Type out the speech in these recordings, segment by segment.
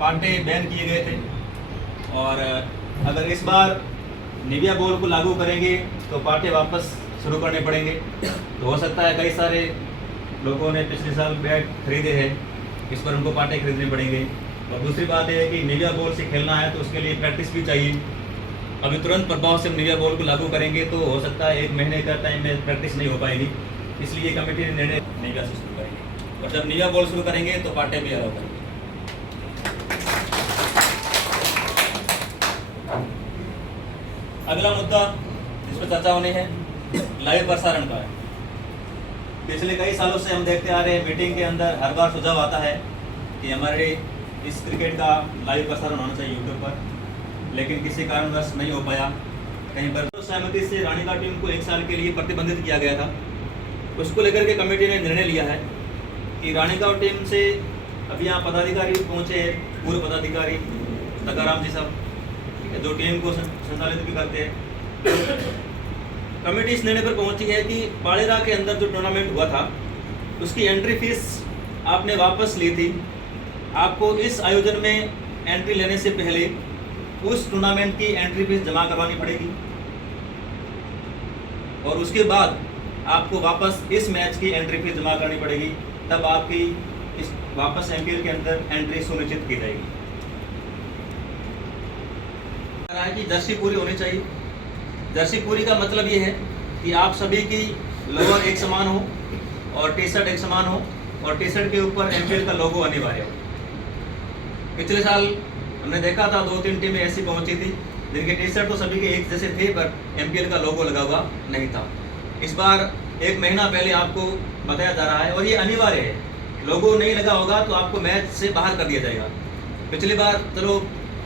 पाटे बैन किए गए थे, और अगर इस बार निविया बोल को लागू करेंगे तो पाटे वापस शुरू करने पड़ेंगे। तो हो सकता है कई सारे लोगों ने पिछले साल बैट खरीदे हैं, इस पर उनको पाटे खरीदने पड़ेंगे। और दूसरी बात यह है कि निविया बोल से खेलना है तो उसके लिए प्रैक्टिस भी चाहिए। अभी तुरंत प्रभाव से निविया बोल को लागू करेंगे तो हो सकता है 1 महीने का टाइम में प्रैक्टिस नहीं हो पाएगी, इसलिए कमेटी ने निर्णय निविया से शुरू करेंगे, और जब निविया बोल शुरू करेंगे तो पाटे भी अलाउ करेंगे। अगला मुद्दा जिस पर चर्चा होनी है लाइव प्रसारण का है। पिछले कई सालों से हम देखते आ रहे हैं मीटिंग के अंदर हर बार सुझाव आता है कि हमारे इस क्रिकेट का लाइव प्रसारण होना चाहिए यूट्यूब पर, लेकिन किसी कारणवश नहीं हो पाया। कहीं पर तो सहमति से रानीका टीम को 1 साल के लिए प्रतिबंधित किया गया था। उसको लेकर के कमेटी ने निर्णय लिया है कि रानीका टीम से अभी यहाँ पदाधिकारी पहुँचे, पूर्व पदाधिकारी तकाराम जी साहब, ठीक है, जो टीम को संचालित भी करते हैं। कमेटी इस निर्णय पर पहुंची है कि पाड़ेरा के अंदर जो टूर्नामेंट हुआ था उसकी एंट्री फीस आपने वापस ली थी। आपको इस आयोजन में एंट्री लेने से पहले उस टूर्नामेंट की एंट्री फीस जमा करवानी पड़ेगी, और उसके बाद आपको वापस इस मैच की एंट्री फीस जमा करनी पड़ेगी, तब आपकी इस वापस एमपीएल के अंदर एंट्री सुनिश्चित की जाएगी। कि जर्सी पूरी होनी चाहिए। जर्सी पूरी का मतलब ये है कि आप सभी की लोअर एक समान हो और टी शर्ट एक समान हो, और टी शर्ट के ऊपर एमपीएल का लोगो अनिवार्य हो। पिछले साल हमने देखा था 2-3 टीमें ऐसी पहुंची थी जिनके टी शर्ट तो सभी के एक जैसे थे, पर एमपीएल का लोगो लगा हुआ नहीं था। इस बार 1 महीना पहले आपको बताया जा रहा है, और ये अनिवार्य है। लोगो नहीं लगा होगा तो आपको मैच से बाहर कर दिया जाएगा। पिछली बार चलो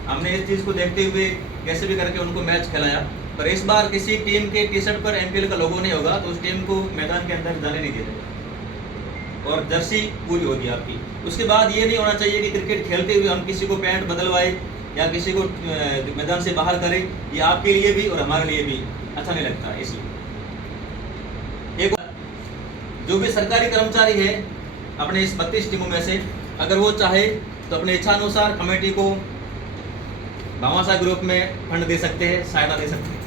हमने इस चीज़ को देखते हुए कैसे भी करके उनको मैच खिलाया, पर इस बार किसी टीम के टी शर्ट पर एमपीएल का लोगो नहीं होगा तो उस टीम को मैदान के अंदर जाने नहीं दिया जाएगा, और जर्सी पूरी होगी आपकी। उसके बाद ये नहीं होना चाहिए कि क्रिकेट खेलते हुए हम किसी को पैंट बदलवाए या किसी को मैदान से बाहर करें। ये आपके लिए भी और हमारे लिए भी अच्छा नहीं लगता। इसलिए एक जो भी सरकारी कर्मचारी है अपने इस 32 टीमों में से, अगर वो चाहे तो अपने इच्छानुसार कमेटी को भामाशाह ग्रुप में फंड दे सकते हैं, सहायता दे सकते हैं।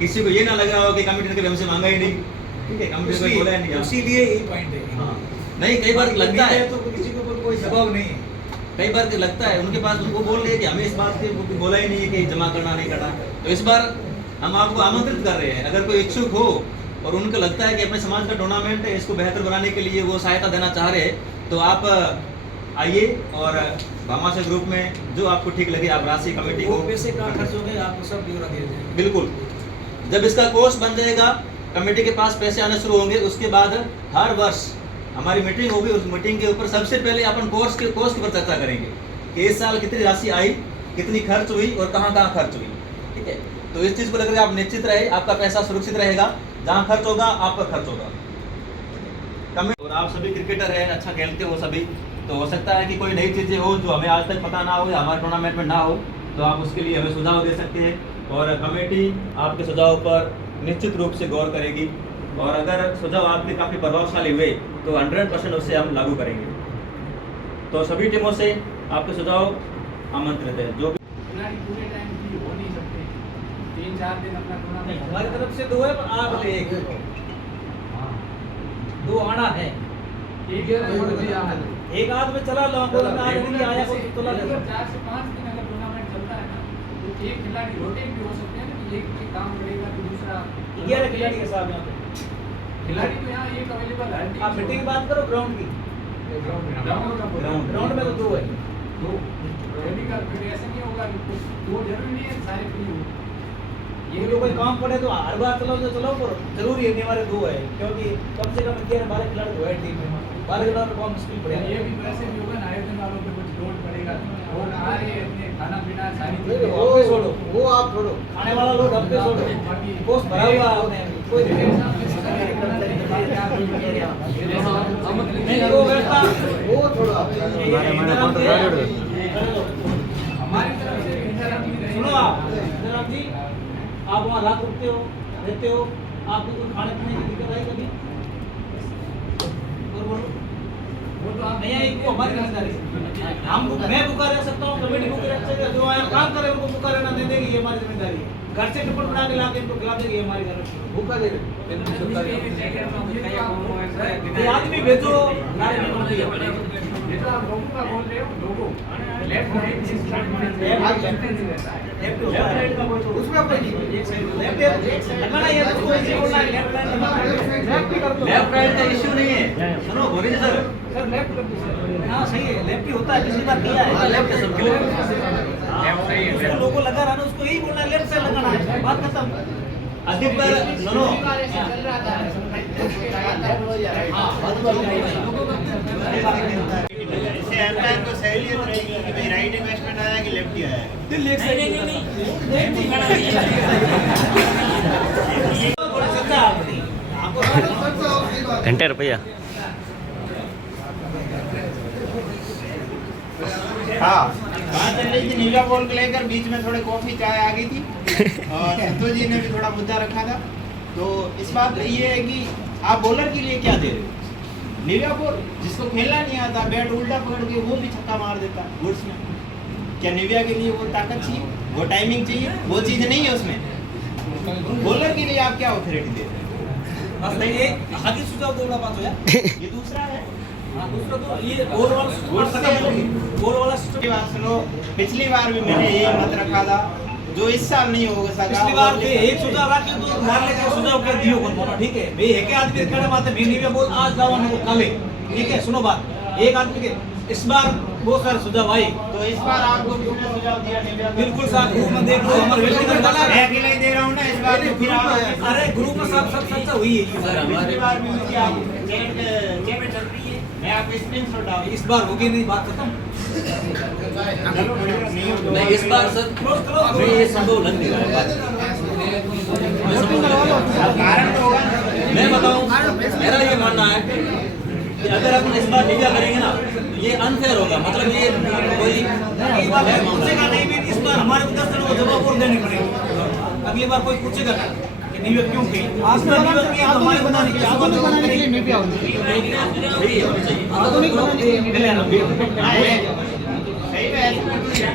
किसी को ये ना लग रहा हो कि कमेटी ने कभी हमसे मांगा ही नहीं, ठीक है, कमेटी ने बोला ही नहीं। इसीलिए यही पॉइंट है। हाँ, नहीं, कई बार लगता है तो किसी को कोई दबाव नहीं है। कई बार लगता है उनके पास, उनको बोल रहे हैं कि हमें इस बात के बोला ही नहीं है कि जमा करना नहीं करना। तो इस बार हम आपको आमंत्रित कर रहे हैं, अगर कोई इच्छुक हो और उनको लगता है कि अपने समाज का टूर्नामेंट है, इसको बेहतर बनाने के लिए वो सहायता देना चाह रहे हैं, तो आप आइए और भामाशाह ग्रुप में जो आपको ठीक लगे आप राशि कमेटी को, पैसे का खर्च हो गए आपको सब ब्यौरा दिया जाएगा। बिल्कुल। जब इसका कोर्स बन जाएगा, कमेटी के पास पैसे आने शुरू होंगे, उसके बाद हर वर्ष हमारी मीटिंग होगी। उस मीटिंग के ऊपर सबसे पहले अपन कोर्स के ऊपर चर्चा करेंगे कि इस साल कितनी राशि आई, कितनी खर्च हुई और कहाँ कहाँ खर्च हुई, ठीक है। तो इस चीज़ को लेकर आप निश्चित रहे, आपका पैसा सुरक्षित रहेगा, जहाँ खर्च होगा आप पर खर्च होगा। और आप सभी क्रिकेटर हैं, अच्छा खेलते हो सभी, तो हो सकता है कि कोई नई चीज़ें हो जो हमें आज तक पता ना हो या हमारे टूर्नामेंट में ना हो, तो आप उसके लिए हमें सुझाव दे सकते हैं, और कमेटी आपके सुझाव पर निश्चित रूप से गौर करेगी। और अगर सुझाव आपके काफ़ी प्रभावशाली हुए तो 100% उसे हम लागू करेंगे। तो सभी टीमों से आपके सुझाव आमंत्रित है। जो पूरे टाइम की हो नहीं सकते, 3-4 दिन अपना टूर्नामेंट हमारी तरफ से 2 है, पर आप ले 1 2 आना है। एक आध में चला लो, आया को तो ला ले। 4 से 5 दिन अगर टूर्नामेंट चलता है ना, तो एक खिलाड़ी रोटेट भी हो सकते हैं ना, कि एक काम करेगा तो दूसरा 11 खिलाड़ी के साथ यहाँ पे खिलाड़ी तो यहाँ एक अवेलेबल है। आप मीटिंग की बात करो ग्राउंड की। ग्राउंड में तो 2 है। फिर ऐसा नहीं होगा कि 2 जरूरी नहीं है सारे फ्री हो। ये जो कोई काम पड़े तो हर बार चलो तो चलो, पर जरूरी है हमारे 2 है, क्योंकि कम से कम 11-12 खिलाड़ी तो है टीम में। 12 खिलाड़ी बहुत मुश्किल पड़ेगा। ये भी वैसे भी होगा ना, आयोजन वालों पे कुछ लोड पड़ेगा, और आ रहे हैं इतने खाना पीना सारी चीजें वो छोड़ो, वो आप छोड़ो, खाने वाला लोग हम पे छोड़ो, पोस्ट भरा हुआ आपने कोई नहीं, वो बैठा वो छोड़ो हमारी तरफ से इंतजाम नहीं सुनो आप जनाब जी, आप वहाँ रात रुकते हो, रहते हो, आपको कोई खाने पीने की दिक्कत आई कभी? और बोलो वो तो आप नहीं आई वो हमारी जिम्मेदारी है। हम मैं बुका रह सकता हूँ, कमेटी बुक रह सकते हैं, जो आया काम करे उनको बुका रहना दे देगी, ये हमारी जिम्मेदारी है। घर से टिफिन बना के ला के इनको खिला देगी, ये हमारी घर बुका दे ये आदमी भेजो नारे में बोल दिया। ये तो आप लोगों का बोल रहे हो, लोगों लेफ्ट राइट उसमें कोई नहीं, लेफ्ट लगाना ये तो कोई नहीं बोलना, लेफ्ट राइट लगाना, लेफ्ट ही कर दो। लेफ्ट राइट का इश्यू नहीं है, सुनो बोलिए सर। सर लेफ्ट कर दो सर। हाँ सही है, लेफ्ट ही होता है, पिछली बार किया है। लेफ्ट है सबके लिए। उसको लोगो लगा रहा है, उसको यही बोलना है, लेफ्ट से लगाना है, बात खत्म। अधिकतर सुनो, इससे एम्पायर को सहूलियत रहेगी कि भाई राइट इन्वेस्टमेंट आया कि लेफ्ट ही आया। दिल्ली एक साइड घंटे रुपया हाँ, बात चल रही थी नीला बॉल को लेकर, बीच में थोड़े कॉफी चाय आ गई थी और संतोष जी ने भी थोड़ा मुद्दा रखा था। तो इस बात पे ये है कि आप बॉलर के लिए क्या दे रहे हो? नीला बॉल जिसको खेलना नहीं आता, बैट उल्टा पकड़ के वो भी छक्का मार देता वुड्स में। क्या निविया के लिए वो ताकत चाहिए, वो टाइमिंग चाहिए? वो चीज़ नहीं है उसमें। बॉलर के लिए आप क्या ऑथोरिटी दे रहे हो? बस नहीं, ये आगे सुझाव दो बात हो जाए। ये दूसरा है। हाँ, दूसरा तो ये गोल वाला सिस्टम की बात सुनो, पिछली बार भी मैंने यही मत रखा था, जो इस साल नहीं हो सका। पिछली बार भी एक सुझाव रखे तो मान लेके सुझाव कर दियो को बोला, ठीक है भाई है के आदमी खड़े बात है भिंडी में बोल आज जाओ हमको कल है, ठीक है सुनो बात एक आदमी के इस बार बहुत सारे सुझाव आई, तो इस बार आपको किसने सुझाव दिया? निविया को? बिल्कुल साथ ग्रुप में देख लो हमारे व्यक्तिगत डाला मैं अकेला ही दे रहा हूँ ना इस बार। तो फिर आप अरे ग्रुप में सब चर्चा हुई है पिछली बार भी हुई थी, आप चैट चल रही है, मैं आपको स्क्रीनशॉट डाल। इस बार होगी नहीं बात खत्म। चलो बढ़िया, नहीं हो तो नहीं इस बार सर अभी ये संभव लग नहीं रहा है बात। कारण तो होगा ना। मैं बताऊं, मेरा ये मानना है कि अगर अपन इस बार निविया करेंगे ना तो ये अनफेयर होगा, मतलब ये कोई अगली बार कोई पूछेगा नहीं भी, इस बार हमारे को 10 जनों को जवाब और देने पड़ेंगे। अगली बार कोई पूछेगा नहीं कि न्यूयॉर्क क्यों की आधुनिक बनाने के लिए आधुनिक बनाने के लिए नीति सही होनी चाहिए। आधुनिक बनाने के लिए सही में ऐसा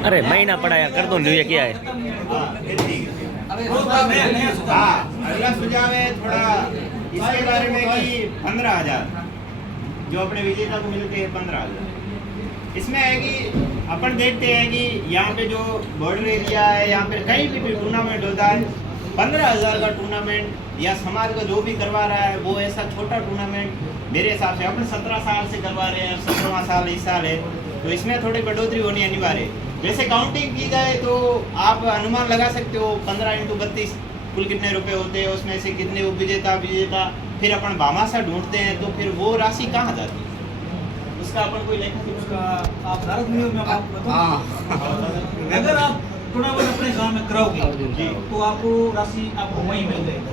अरे महीना पड़ा यार, कर दो न्यू क्या है। हाँ, फिर ठीक है। नया सुझाव हाँ, अगला सुझाव है थोड़ा इसके बारे में कि 15,000 जो अपने विजेता को मिलते हैं 15,000। इसमें है कि अपन देखते हैं कि यहाँ पे जो बॉर्डर एरिया है, यहाँ पे कहीं भी टूर्नामेंट होता है, 15,000 का टूर्नामेंट या समाज का जो भी करवा रहा है वो ऐसा छोटा टूर्नामेंट मेरे हिसाब से अपन 17 साल से करवा रहे हैं, 17वां साल इस साल है, तो इसमें थोड़ी बढ़ोतरी होनी अनिवार्य है। वैसे काउंटिंग की जाए तो आप अनुमान लगा सकते हो 15 × 32 कुल कितने रुपए होते हैं, उसमें से कितने उपविजेता विजेता, फिर अपन भामाशा ढूंढते हैं तो फिर वो राशि कहाँ जाती है? उसका अपन कोई लेखा उसका आप भारत में आपको बताऊं, अगर आप टूर्नामेंट अपने गांव में कराओगे तो आपको राशि आपको वहीं मिल जाएगी।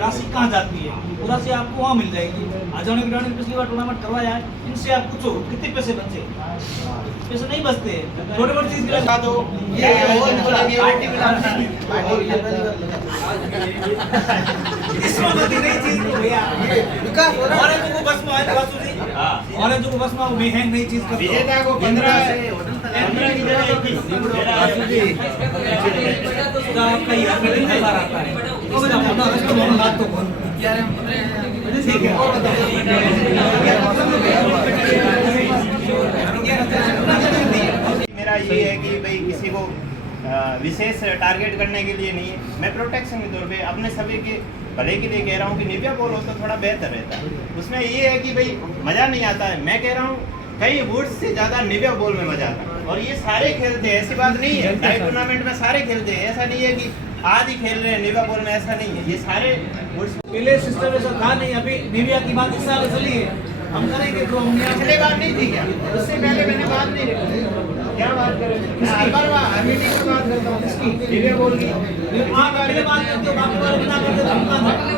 राशि कहाँ जाती है वो राशि आपको वहाँ मिल जाएगी। आजानी गिरानी पिछली बार टूर्नामेंट करवाया है, इनसे आप पूछो कितने पैसे बचे, पैसे नहीं बचते, छोटे बड़ी चीज बता दो। ये और तो लगे इसमें बची नहीं चीज भैया विकास और जो बस में आए वासु जी, और जो बस में मैं हैंग नहीं चीज करता विजेता को 15 की जगह 21 उसका आपका ही हमें नहीं आता है, इसका होना तो ठीक है। मेरा ये है कि भाई किसी को विशेष टारगेट करने के लिए नहीं है, मैं प्रोटेक्शन के तौर पे अपने सभी के भले के लिए कह रहा हूँ कि निविया बॉल हो तो थोड़ा बेहतर रहता है। उसमें ये है कि भाई मज़ा नहीं आता है, मैं कह रहा हूँ कई वुड्स से ज़्यादा निविया बॉल में मज़ा आता है। और ये सारे खेलते हैं, ऐसी बात नहीं है, टाई टूर्नामेंट में सारे खेलते हैं, ऐसा नहीं है कि आज ही खेल रहे हैं निविया बॉल में, ऐसा नहीं है, ये सारे वुड्स। पहले सिस्टम ऐसा था नहीं, अभी निविया की बात इस साल चली है, हम करेंगे तो हम पिछले बार नहीं थी क्या? उससे पहले मैंने बात नहीं रखी, क्या बात करें? हर बार अभी नहीं बात करता हूँ इसकी निविया बॉल की। आप पहले बात करते हो, बाकी बार बिना करते तो हम कहाँ जाए?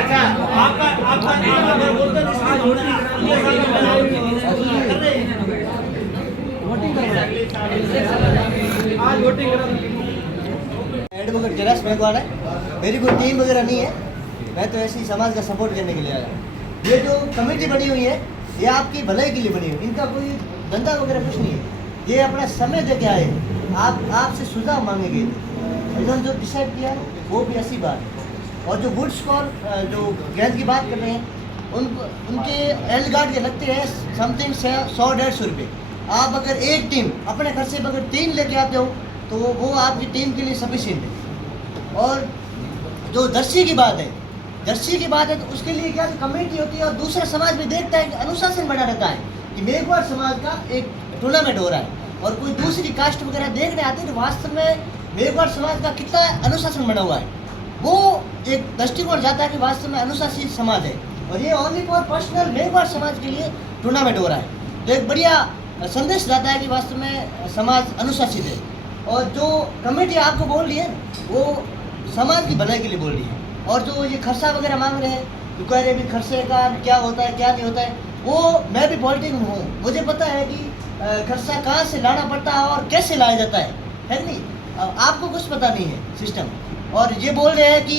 अच्छा, आपका अगर बोलते हैं इसकी होना अगले साल में बनाओ कर रहे हैं, आज वोटिंग करा एडवोकेट जरास मेघवाल है। मेरी कोई टीम वगैरह नहीं है, मैं तो ऐसे ही समाज का सपोर्ट करने के लिए आया। ये जो कमेटी बनी हुई है ये आपकी भलाई के लिए बनी हुई, इनका कोई धंधा वगैरह कुछ नहीं है। ये अपना समय दे के आए, आपसे सुझाव मांगे गए, इन्होंने जो डिसाइड किया वो भी ऐसी बात है। और जो गुड स्कोर जो गैस की बात कर रहे हैं उनके एल गार्ड के लगते हैं समथिंग 100-150 रुपये। आप अगर एक टीम अपने खर्चे पर अगर 3 लेके आते हो तो वो आपकी टीम के लिए सफिशिएंट है। और जो जर्सी की बात है तो उसके लिए क्या कमेटी होती है और दूसरा समाज भी देखता है कि अनुशासन बना रहता है कि मेघवाड़ समाज का एक टूर्नामेंट हो रहा है और कोई दूसरी कास्ट वगैरह देखने आती है तो वास्तव में मेघवाड़ समाज का कितना अनुशासन बना हुआ है, वो एक दृष्टिकोण जाता है कि वास्तव में अनुशासित समाज है। और ये ओनली फॉर पर्सनल मेघवाड़ समाज के लिए टूर्नामेंट हो रहा है, तो एक बढ़िया संदेश जाता है कि वास्तव में समाज अनुशासित है। और जो कमेटी आपको बोल रही है वो समाज की भलाई के लिए बोल रही है। और जो ये खर्चा वगैरह मांग रहे हैं तो कह रहे भी खर्चे का क्या होता है क्या नहीं होता है, वो मैं भी पॉलिटिक्स में हूँ, मुझे पता है कि खर्चा कहाँ से लाना पड़ता है और कैसे लाया जाता है नहीं? आपको कुछ पता नहीं है सिस्टम। और ये बोल रहे हैं कि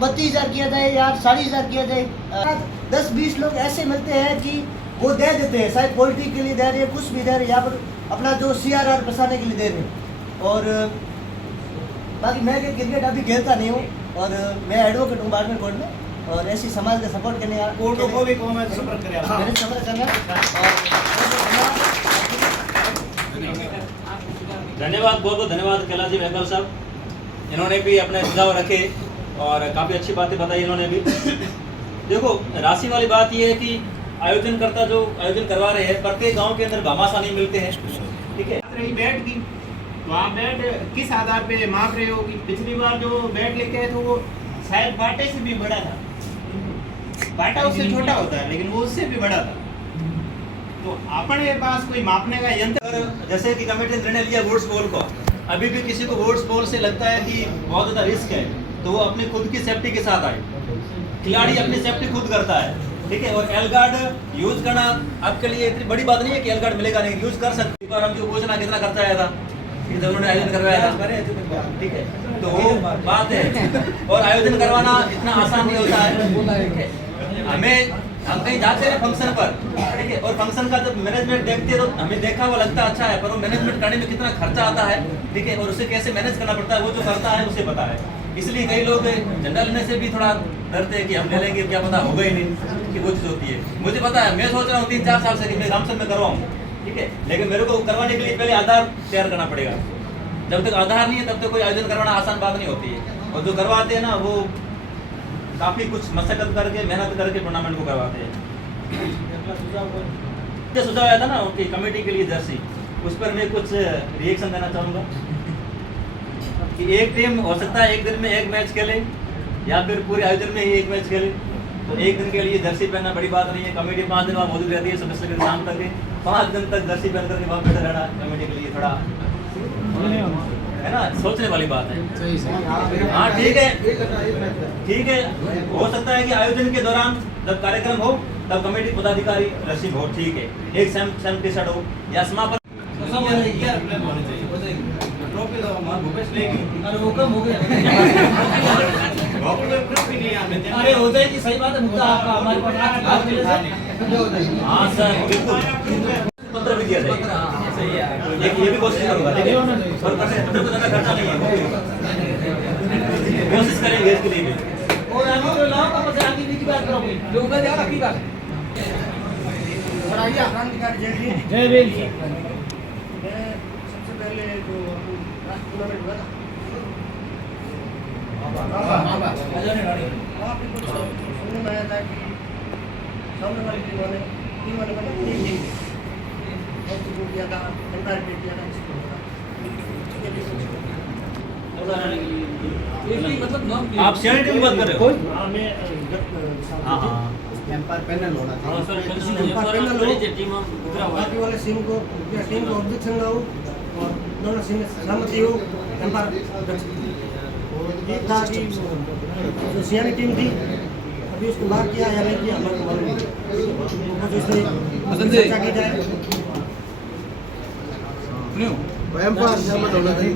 32,000 किया जाए या 4,500 किया जाए। 10-20 लोग ऐसे मिलते हैं कि वो दे देते हैं, शायद पॉलिटिक्स के लिए दे रहे हैं, कुछ भी दे रहे हैं, या फिर अपना जो CRR बसाने के लिए दे रहे हैं। और बाकी मैं क्रिकेट अभी खेलता नहीं हूँ और मैं एडवोकेट हूँ बाड़मेर कोर्ट में, और ऐसी समाज का सपोर्ट करने कोर्टों को भी कहो मैं संपर्क करें आप। मेरे संपर्क करना। धन्यवाद, बहुत बहुत धन्यवाद कैलाश जी महकल साहब, इन्होंने भी अपने सुझाव रखे और काफ़ी अच्छी बातें बताई इन्होंने भी। देखो राशि वाली बात ये है कि आयोजनकर्ता जो आयोजन करवा रहे हैं प्रत्येक गांव के अंदर घमासान नहीं मिलते हैं, ठीक है। रही बैट की, तो आप बैट किस आधार पे माप रहे हो कि पिछली बार जो बैट लेके आए तो वो शायद बाटे से भी बड़ा था, बाटा उससे छोटा होता है लेकिन वो उससे भी बड़ा था। तो अपने पास कोई मापने का यंत्र, जैसे कि कमेटी ने निर्णय लिया वोट्स पोल को, अभी भी किसी को वोट्स पोल से लगता है कि बहुत ज़्यादा रिस्क है तो वो अपनी खुद की सेफ्टी के साथ आए, खिलाड़ी अपनी सेफ्टी खुद करता है, ठीक है। और एल गार्ड यूज करना आपके लिए इतनी बड़ी बात नहीं है कि एल गार्ड मिलेगा नहीं, यूज कर सकते। पर हम जो पूछना कितना खर्चा आया था जब उन्होंने आयोजन करवाया था, ठीक है, तो वो बात है। और आयोजन करवाना इतना आसान नहीं होता है, ठीक है। हम कहीं जाते हैं फंक्शन पर, ठीक है, और फंक्शन का जब मैनेजमेंट देखते हैं तो हमें देखा हुआ लगता है अच्छा है, पर वो मैनेजमेंट करने में कितना खर्चा आता है, ठीक है, और उसे कैसे मैनेज करना पड़ता है वो जो करता है उसे पता है। इसलिए कई लोग झंडा लेने से भी थोड़ा डरते हैं कि हम ले लेंगे क्या पता होगा ही नहीं, कि वो चीज़ होती है। मुझे पता है, मैं सोच रहा हूँ 3-4 साल से कि मैं रामसर में करवाऊँ, ठीक है, लेकिन मेरे को करवाने के लिए पहले आधार तैयार करना पड़ेगा। जब तक आधार नहीं है तब तक कोई आयोजन करवाना आसान बात नहीं होती है। और जो करवाते हैं ना वो काफ़ी कुछ मशक्कत करके मेहनत करके टूर्नामेंट को करवाते हैं। जो सुझाव आया था ना उनकी कमेटी के लिए जर्सी, उस पर मैं कुछ रिएक्शन देना चाहूँगा कि एक टीम हो सकता है एक दिन में एक मैच खेले या फिर पूरे आयोजन में ही एक मैच खेले, तो एक दिन के लिए जर्सी पहनना बड़ी बात नहीं है। कमेटी 5 दिन वहाँ मौजूद रहती है, सुबह से लेकर शाम तक 5 दिन तक जर्सी पहन करके वहाँ बैठे रहना कमेटी के लिए थोड़ा है ना, सोचने वाली बात है। हाँ ठीक है, हो सकता है कि आयोजन के दौरान जब कार्यक्रम हो तब कमेटी पदाधिकारी रसीद हो, ठीक है, एक सेम टी शर्ट हो या समापन अरे हो जाएगी, सही बात है, मुद्दा आपका हमारे पास। हाँ सर बिल्कुल, पत्र भी दिया जाएगा, ये भी कोशिश करूँगा, ठीक है, और पत्र को ज़्यादा खर्चा नहीं है, कोशिश करेंगे इसके लिए भी। और आगे जो लाओ का पता आगे बीच बात करोगे जो उधर जा रखी बात जय भीम। सबसे पहले जो टूर्नामेंट हुआ वहाँ पे कुछ सुनने में आया था कि सामने वाली टीमों ने किया था, एम्पायरमेंट किया था, आप शेयर टीम की बात कर रहे हो? हाँ मैं हाँ एम्पायर पैनल होना चाहिए, एम्पायर पैनल हो, बाकी वाले टीम को ऑब्जेक्शन ना हो और दोनों टीम सहमति हो, एम्पायर ये था कि जो सियानी टीम थी अभी उसको बाहर किया या नहीं किया हमारे मालूम नहीं, इसलिए चर्चा की जाए। एम्पायर सहमत होना चाहिए,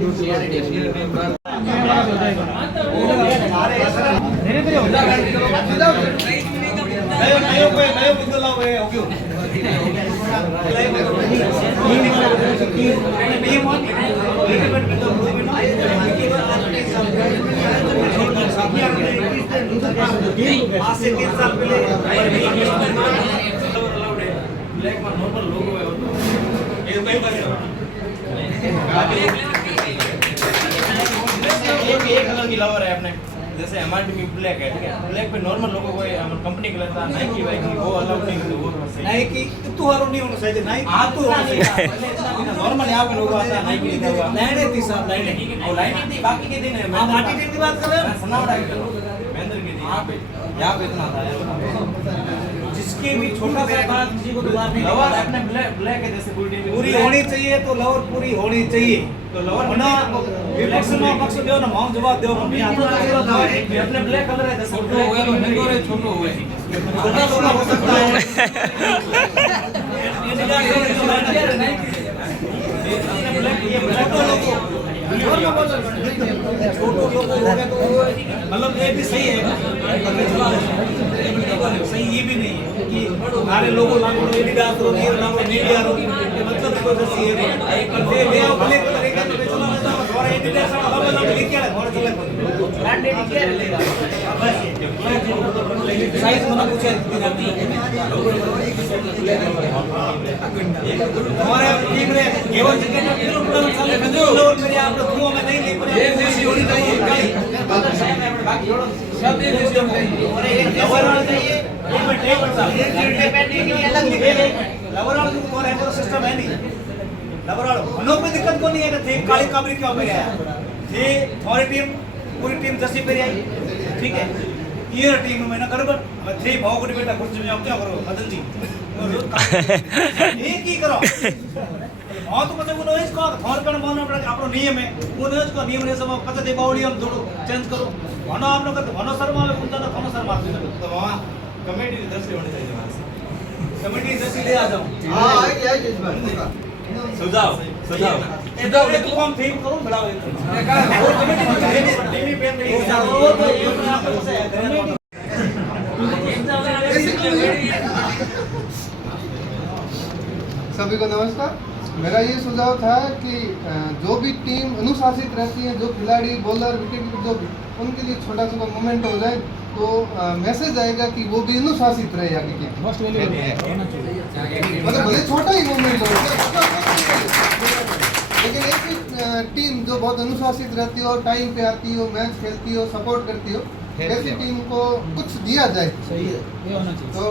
धीरे धीरे हो जाएगा। नयो बदलाव है हो गयो आज से 3 साल पहले ब्लैक में नॉर्मल लोगो है ये कई बार एक कलर की लवर है अपने जैसे हमारे टीम में ब्लैक है ठीक है ब्लैक पे नॉर्मल लोगों को हमारे कंपनी के लेता नाइकी वाइकी वो अलाउड नहीं करते वो नाइकी तू हारो नहीं होना चाहिए नाइकी हां तो होना चाहिए नॉर्मल यहां पे लोगो आता नाइकी लिखा हुआ लाइनें थी साहब लाइनें और लाइनें थी बाकी के दिन है आप पार्टी टीम की बात कर रहे हैं सनावड़ा की महेंद्र की थी यहां पे इतना था जिसके भी छोटा सा बात किसी को दुआ नहीं लवर अपने ब्लैक है जैसे पूरी होनी चाहिए तो लवर पूरी होनी चाहिए तो लवर बना विपक्ष में पक्ष दो ना हम जवाब दो हम यहां तो अपने ब्लैक कलर है जैसे छोटो हुए तो महंगो रे छोटो हुए छोटा थोड़ा हो सकता है छोटो लोगो हो गया तो मतलब ये भी सही है सही ये भी नहीं है कि सारे लोगों लागू एडिडास रो ये लागू मीडिया रो मतलब कोई दसी है पर दे ले आओ भले को लेके तो चलो ना और एडिडास वाला हम ना लेके आए और चले ब्रांडेड के लेगा बस साइज मना पूछे हमारे टीम रे केवल जगह किलोमीटर चले और मेरे आप लोग कुओं में नहीं ले पर ये देसी होनी चाहिए बाकी छोड़ो सब एक देसी होनी चाहिए और एक लवर वाला चाहिए एक अलग लवर वाला को और एंकर सिस्टम है नहीं लवर वाला मनों पे दिक्कत को नहीं है थे काली काबरी क्यों पे आया थे हमारी टीम पूरी टीम जैसी पे आई ठीक है ये टीम में ना गड़बड़ अब थे भाव को बेटा कुछ में अब क्या करो मदन जी एक ही करो हां तो मतलब वो नोइस को फॉर कर मानो आपनो नियम है वो नोइस को नियम रे सब पता दे बावली हम थोड़ो चेंज करो वनो आप लोग वनो शर्मा में कुंता तो वनो शर्मा तो वहां कमेटी की दृष्टि होनी चाहिए वहां से कमेटी की दृष्टि ले आ जाओ हां आएगी इस बार सुझाव ये तो हम थीम करो बढ़ाओ ये और कमेटी टीवी पे नहीं वो तो ये आप लोग से सभी को नमस्कार। मेरा ये सुझाव था कि जो भी टीम अनुशासित रहती है जो खिलाड़ी बॉलर विकेट जो भी उनके लिए छोटा सा मोमेंट हो जाए तो मैसेज आएगा कि वो भी अनुशासित रहे आगे की मतलब भले छोटा ही मोमेंट हो लेकिन एक टीम जो बहुत अनुशासित रहती हो टाइम पे आती हो मैच खेलती हो सपोर्ट करती हो ऐसी टीम को कुछ दिया जाए सही है ये होना चाहिए तो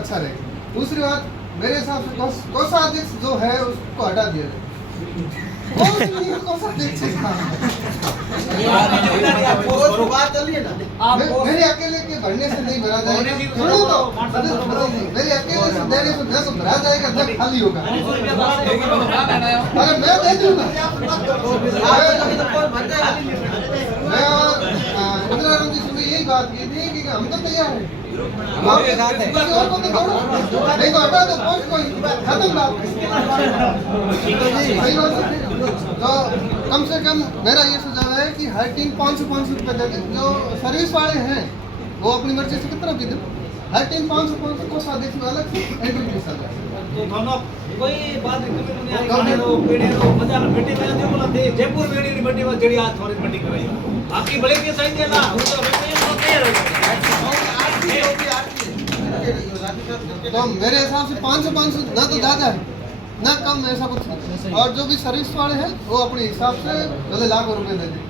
अच्छा रहेगा। दूसरी बात मेरे हिसाब से कोषाध्यक्ष जो है उसको हटा दिया जाए मेरे अकेले के भरने से नहीं भरा जाएगा मेरे अकेले से देने से जब भरा जाएगा जब खाली होगा अगर मैं दे दूंगा मैं और इंदिरा गांधी से यही बात की थी कि हम तो तैयार हैं हमारे साथ है नहीं तो हटा दो पोस्ट कोई खत्म बात तो कम से कम मेरा ये सुझाव है कि हर टीम 500 रुपए देते जो सर्विस वाले हैं वो अपनी मर्जी से कितना भी दे हर टीम 500 को साथ अलग से एंट्री फीस अलग तो दोनों कोई बात रिकमेंड नहीं आई गाने रो पेड़े रो मजा बेटी में जो बोला दे जयपुर बेड़ी की बेटी में जड़ी आज थोड़ी बेटी कराई बाकी बड़े के सही है ना वो तो तैयार हो तो मेरे हिसाब से 500 ना तो ज़्यादा है ना कम ऐसा कुछ और जो भी सर्विस वाले हैं वो अपने हिसाब से भले लाखों रुपए दे दें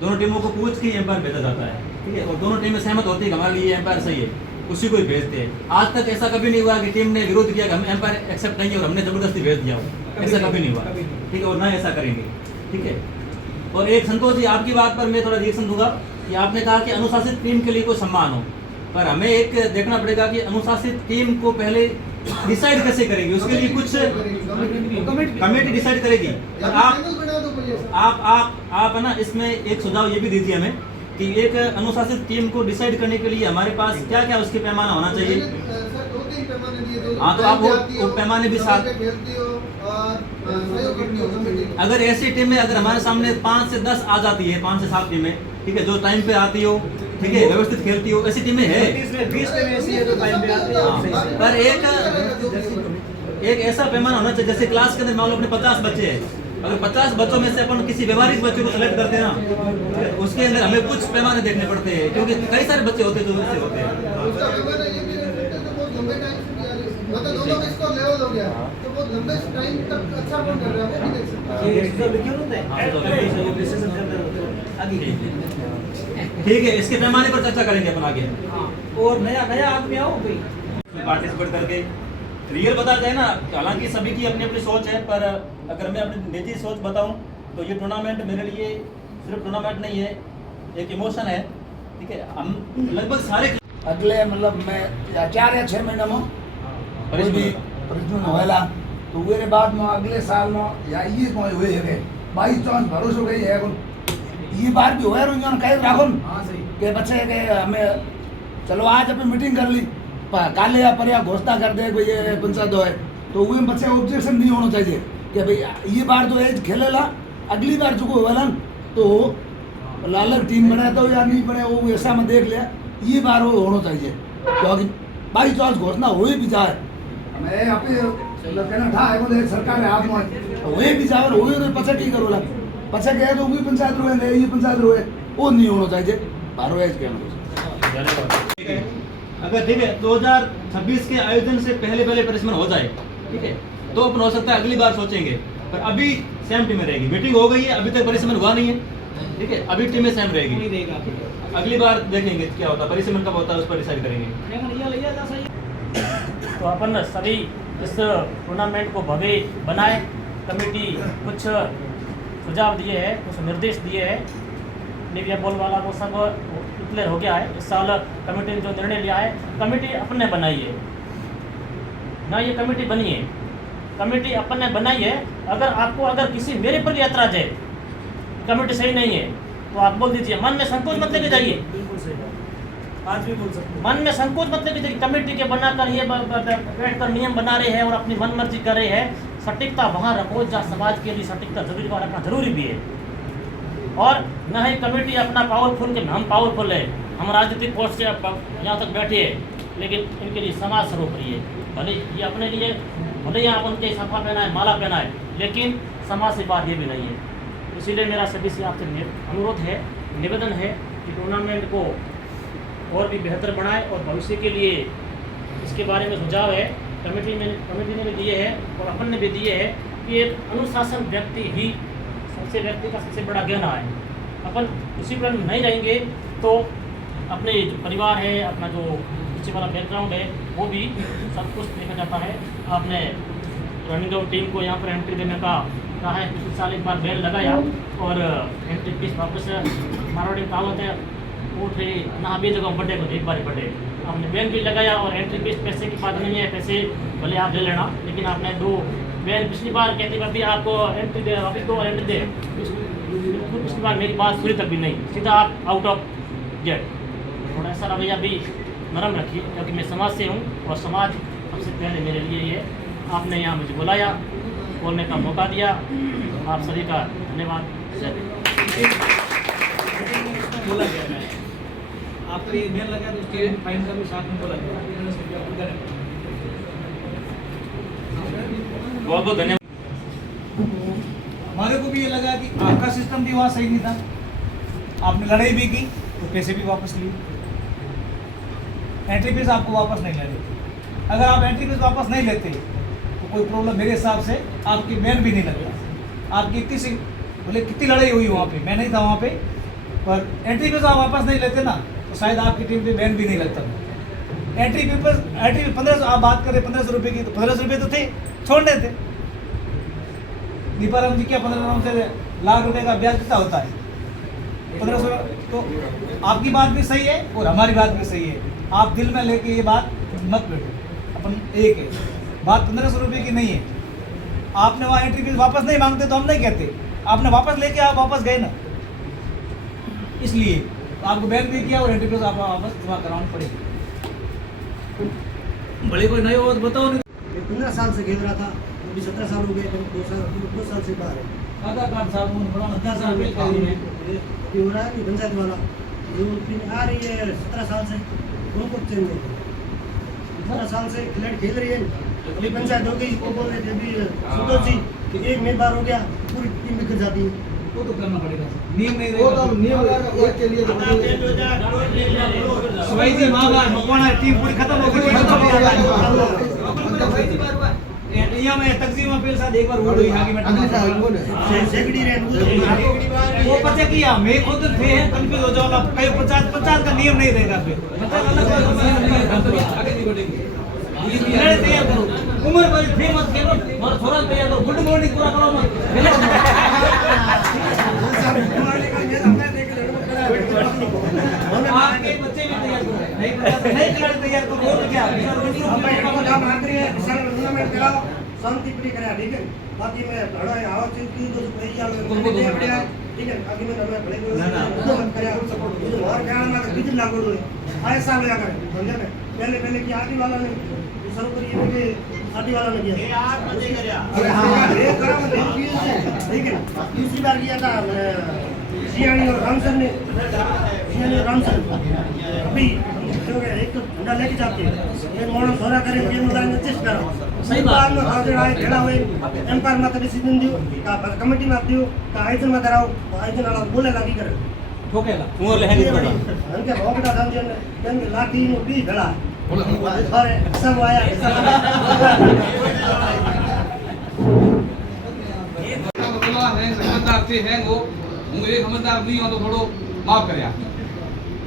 दोनों टीमों को पूछ के एम्पायर भेजा जाता है ठीक है और दोनों टीमें सहमत होती है कि हमारे लिए एम्पायर सही है उसी को ही भेजते हैं। आज तक ऐसा कभी नहीं हुआ कि टीम ने विरोध किया कि हम एम्पायर एक्सेप्ट नहीं है और हमने जबरदस्ती भेज दिया हो ऐसा कभी नहीं हुआ ठीक है और ना ऐसा करेंगे ठीक है। और एक संतोष जी आपकी बात पर मैं थोड़ा रिएक्शन दूंगा कि आपने कहा कि अनुशासित टीम के लिए कोई सम्मान हो पर हमें एक देखना पड़ेगा कि अनुशासित टीम को पहले डिसाइड कैसे करेगी उसके लिए कुछ कमेटी डिसाइड करेगी। आप है ना इसमें एक सुझाव ये भी दीजिए हमें कि एक अनुशासित टीम को डिसाइड करने के लिए हमारे पास क्या क्या उसके पैमाना होना चाहिए। हाँ तो आप वो पैमाने भी साथ बाद सहयोग करनी हो कमेटी को। अगर ऐसी टीमें अगर हमारे सामने 5 से 10 आ जाती है, 5 से 7 टीमें, ठीक है, जो टाइम पे आती हो, ठीक है, व्यवस्थित खेलती हो, ऐसी टीमें है। 20 टीमें ऐसी है जो टाइम पे आती है। पर एक ऐसा पैमाना होना चाहिए, जैसे क्लास के अंदर मान लो अपने 50 बच्चे हैं, अगर 50 बच्चों में से अपन किसी व्यवहारिक बच्चे को सेलेक्ट करते हैं ना, उसके अंदर हमें कुछ पैमाने देखने पड़ते हैं, क्योंकि कई सारे बच्चे होते हैं जो वैसे होते हैं। उसका पैमाना ये भी है कि जो बहुत लंबे टाइम से भी आ रही है, मतलब दोनों का स्कोर लेवल हो गया तो बहुत लंबे टाइम तक अच्छा कौन कर रहा है वो भी देख सकते हैं। ये इसका लिखे होते हैं विश्लेषण करते हैं आगे। ठीक है, इसके पैमाने पर चर्चा करेंगे अपन आगे। और नया आदमी आओ भाई पार्टिसिपेट करके रियल बताते हैं ना, हालांकि सभी की अपनी अपनी सोच है, पर अगर मैं अपनी निजी सोच बताऊं तो ये टूर्नामेंट मेरे लिए सिर्फ टूर्नामेंट नहीं है, एक इमोशन है, ठीक है। हम लगभग सारे अगले मतलब मैं 4 या 6 महीना में कोई भी परिचय होएला तो वे बाद में अगले साल में या ये कोई हुए है बाई चांस भरोसा गई है ये बार भी होए रुझान कई राखो के बच्चे के हमें चलो आज अपनी मीटिंग कर ली काले या पर या घोषणा कर दे भाई ये पंचायत है तो वे बच्चे ऑब्जेक्शन नहीं होना चाहिए कि भाई ये बार तो एज खेलेला अगली बार जो होएला तो अलग टीम बने तो या नहीं बने वो ऐसा में देख लिया ये बार वो होना चाहिए क्योंकि बाई चांस घोषणा हो भी जाए हमें यहाँ पे कहना था है बोले सरकार है हाथ में हो भी जाए हो तो पचा की करो ला पचा गया तो भी पंचायत रोए ये पंचायत रोए वो नहीं होना चाहिए बारो एज कहना अगर ठीक है 2026 के आयोजन से पहले परिसमन हो जाए, ठीक है, तो अपन हो सकता है अगली बार सोचेंगे, पर अभी सेम टीमें रहेगी। मीटिंग हो गई है, अभी तक परिसमन हुआ नहीं है, ठीक है, अभी टीमें सेम रहेगी। अगली बार देखेंगे क्या होता है, परिसमन कब होता है उस पर डिसाइड करेंगे। तो अपन सभी इस टूर्नामेंट को भव्य बनाए, कमेटी कुछ सुझाव दिए हैं, कुछ निर्देश दिए हैं, निविया बोल वाला वो सब क्लियर हो गया है। इस साल कमेटी ने जो निर्णय लिया है, कमेटी अपन ने बनाई है ना, ये कमेटी बनी है, कमेटी अपन ने बनाई है। अगर किसी मेरे पर ऐतराज है, कमेटी सही नहीं है, तो आप बोल दीजिए, मन में संकोच मत लेके जाइए, बिल्कुल सही बात आज भी बोल सकते मन में संकोच मत लेके जाइए। कमेटी के बनाकर ये बैठकर नियम बना रहे हैं और अपनी मन मर्जी कर रहे हैं, सटीकता वहाँ रखो जहाँ समाज के लिए सटीकता जरूरी वहाँ रखना जरूरी भी है। और न ही कमेटी अपना पावरफुल के हम पावरफुल है, हम राजनीतिक पोस्ट से यहाँ तक बैठे हैं, लेकिन इनके लिए समाज सर्वोपरि है। भले ये अपने लिए भले यहाँ उनके साफा पहना है, माला पहना है, लेकिन समाज से बात ये भी नहीं है। इसीलिए मेरा सभी से आपसे अनुरोध है, निवेदन है कि टूर्नामेंट को और भी बेहतर बनाए और भविष्य के लिए इसके बारे में सुझाव है कमेटी ने भी दिए हैं और अपन ने भी दिए हैं कि एक अनुशासन व्यक्ति ही व्यक्ति का सबसे बड़ा गहना है। अपन उसी पर नहीं रहेंगे तो अपने जो परिवार है, अपना जो पीछे वाला बैकग्राउंड है, वो भी सब कुछ देखा जाता है। आपने रनिंग आउट टीम को यहाँ पर एंट्री देने का कहा है, पिछले साल एक बार बैन लगाया और एंट्री फीस वापस मारवाड़ी कहावत है उठ रही ना अभी जगह बर्थडे को एक बार बर्थडे आपने बैन भी लगाया और एंट्री फीस पैसे की बात नहीं है, पैसे भले आप ले लेना, लेकिन आपने 2 बैन पिछली बार कहते हुए भी आपको एंट्री दे वापस 2 एंट्री दे, पिछली बार मेरी बात सुनी तक भी नहीं, सीधा आप आउट ऑफ गेट। थोड़ा सा रवैया भी नरम रखिए, क्योंकि मैं समाज से हूँ और समाज सबसे पहले मेरे लिए ये है। आपने यहाँ मुझे बुलाया, बोलने का मौका दिया, आप सभी का धन्यवाद। बोला गया है आपको ये बैन लगा तो उसके फाइन का भी साथ में बोला गया। बहुत बहुत धन्यवाद। हमारे को भी ये लगा कि आपका सिस्टम भी वहाँ सही नहीं था, आपने लड़ाई भी की तो पैसे भी वापस लिए, एंट्री फीस आपको वापस नहीं लेते। अगर आप एंट्री फीस वापस नहीं लेते तो कोई प्रॉब्लम मेरे हिसाब से आपकी बैन भी नहीं लगता। आपकी कितनी लड़ाई हुई वहाँ पे, मैं नहीं था वहाँ पे, पर एंट्री फीस आप वापस नहीं लेते ना तो शायद आपकी टीम पे बैन भी नहीं लगता। एंट्री फीस 1500 आप बात करें 1500 रुपये की, तो 1500 रुपये तो थे, छोड़ देते। दीपाराम जी क्या 15 से लाख रुपए का ब्याज कितना होता है 1500। तो आपकी बात भी सही है और हमारी बात भी सही है। आप दिल में लेके ये बात मत बैठो, अपन एक है, बात 1500 रुपये की नहीं है। आपने वहाँ एंट्री फीस वापस नहीं मांगते तो हम नहीं कहते, आपने वापस लेके आप वापस गए ना, इसलिए आपको बैन भी किया और एंट्री फीस आपको वापस जमा करानी पड़ेगी। बड़े कोई नहीं हो तो बताओ नहीं। 15 साल से खेल रहा था, कभी 17 साल हो गए, कभी 2 साल से बाहर है। आधार कार्ड साहब उन्होंने बड़ा 10 साल पहले कर दिए अभी हो रहा है कि पंचायत वाला जो टीम आ रही है 17 साल से, उनको चेंज नहीं किया। 17 साल से खिलाड़ी खेल रही है, अभी पंचायत हो गई, वो बोल रहे थे अभी संतोष जी कि एक मैच बार हो गया पूरी टीम बिखर जाती है। वो तो करना पड़ेगा नियम नहीं वो तो नियम एक के लिए सवाई जी मामा मकवाना टीम पूरी खत्म हो गई नियम है तकसीम अपील साथ एक बार हुई आगे में सेकड़ी रहे वो पता किया मैं खुद थे कंफ्यूज हो जाओ कहीं 50 का नियम नहीं रहेगा फिर 50 अलग आगे नहीं बढ़ेंगे तैयार करो उम्र पर फेमस खेलो और थोड़ा तैयार करो गुड मॉर्निंग पूरा करो मत आपके बच्चे भी तैयार करो नहीं खिलाड़ी तैयार करो और क्या शांति प्रिय करे ठीक है। बाकी मैं बड़ा आवाज की तो कोई यार ठीक है आगे में हमें बड़े को मत करे तो और क्या ना बिजली लागू हो ऐसा लगा कर समझे ना पहले की आदि वाला ने शुरू करी है आदि वाला ने किया ये आप मत करिया अरे हां ये करा मत ठीक है। तीसरी बार किया था सियानी और रामसन ने अभी एक ठंडा लेके जाते हैं ये मोड़ सोरा करे ये मोबाइल में चेस्ट करो सही बात में हाजिर आए खड़ा हुए एम्पायर में तभी सीजन दियो का कमेटी में दियो का आयोजन में कराओ आयोजन वाला बोले लागी करे ठोकेला उमर लहंगे पड़ा उनके भोगटा समझे ने लाठी में भी खड़ा अरे सब आया समझदार थे हैं वो मुझे समझदार नहीं हो तो थोड़ो माफ करे।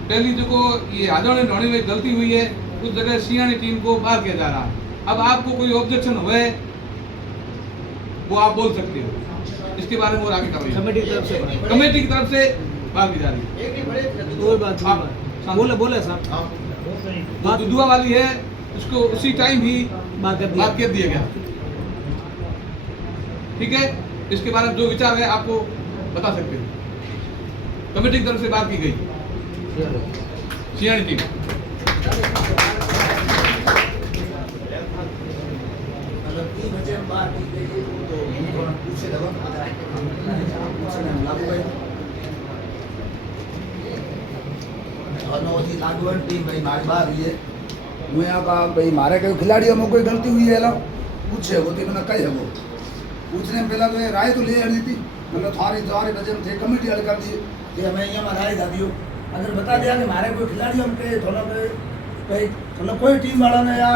पहली जो ये आजोने ढोने में गलती हुई है उस जगह सियानी टीम को बाहर किया जा रहा है। अब आपको कोई ऑब्जेक्शन हुए वो आप बोल सकते हो, इसके बारे में और आगे करेंगे। कमेटी की तरफ से बात की जा रही है। बोले साहब जो दुआ वाली है उसको उसी टाइम ही बात कर दिया गया। ठीक है, इसके बारे में जो विचार है आपको बता सकते हो। कमेटी की तरफ से बात की गई सियानी टीम टीम भाई मार बार हुई है मैं यहाँ का भाई मारे कई खिलाड़ियों में कोई गलती हुई है लो पूछे होती मैंने कही है वो पूछने में पहला तो राय तो ले दी थी मतलब थारी वजह थे कमेटी वाले कर दिए कि हमें यहाँ में राय दा दियो अगर बता दिया कि हमारे कोई खिलाड़ियों के थोड़ा मतलब कोई टीम वाला ने या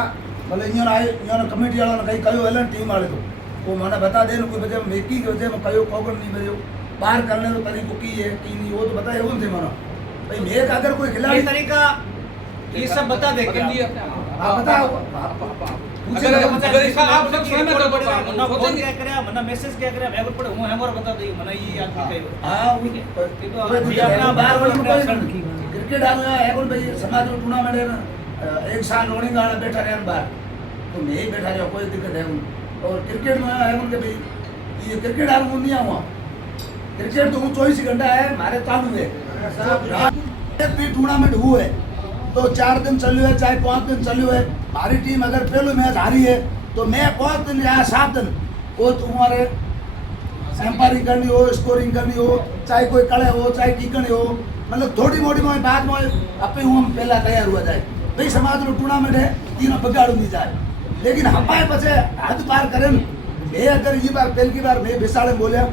मतलब यहाँ आए यहाँ कमेटी वाला ने कहीं कहो है टीम वाले को वो मैंने बता दे कोई वजह मेकी की वजह में कहो कौन नहीं बजो बाहर करने तो तरीको की है की नहीं वो तो बताए वो थे माना भाई मेक अगर कोई खिलाड़ी तरीका ये सब बता दे हाँ बताओ अगर इसका आप सब सहमत हो मना फोन क्या करे मना मैसेज क्या करे मैं पढ़ हूं हमर बता दे मना ये आदमी कहियो हां वो अपना बाहर वाला क्रिकेट आ गया है कोई भाई समाज में टूर्नामेंट है ना एक साल रोनिंग वाला बैठा रहे बाहर तो मैं ही बैठा रहा कोई दिक्कत है और क्रिकेट में है उनके भाई ये क्रिकेट आ नहीं हुआ क्रिकेट तो 24 घंटा है हमारे चालू है भी टूर्नामेंट हुआ है तो 4 दिन चलो है चाहे 5 दिन चलो है हमारी टीम अगर पहले मैच हारी है तो मैं 5 दिन या 7 दिन वो तुम्हारे एम्पायरिंग करनी हो स्कोरिंग करनी हो चाहे कोई कड़े हो चाहे टिकने हो मतलब थोड़ी मोटी में बात में अपने हम पहला तैयार हुआ जाए भाई समाज में टूर्नामेंट है तीनों बगाड़ू नहीं जाए लेकिन हमारे बचे हद पार करें मैं अगर ये बार पहली बार मैं बिसाड़े बोलिया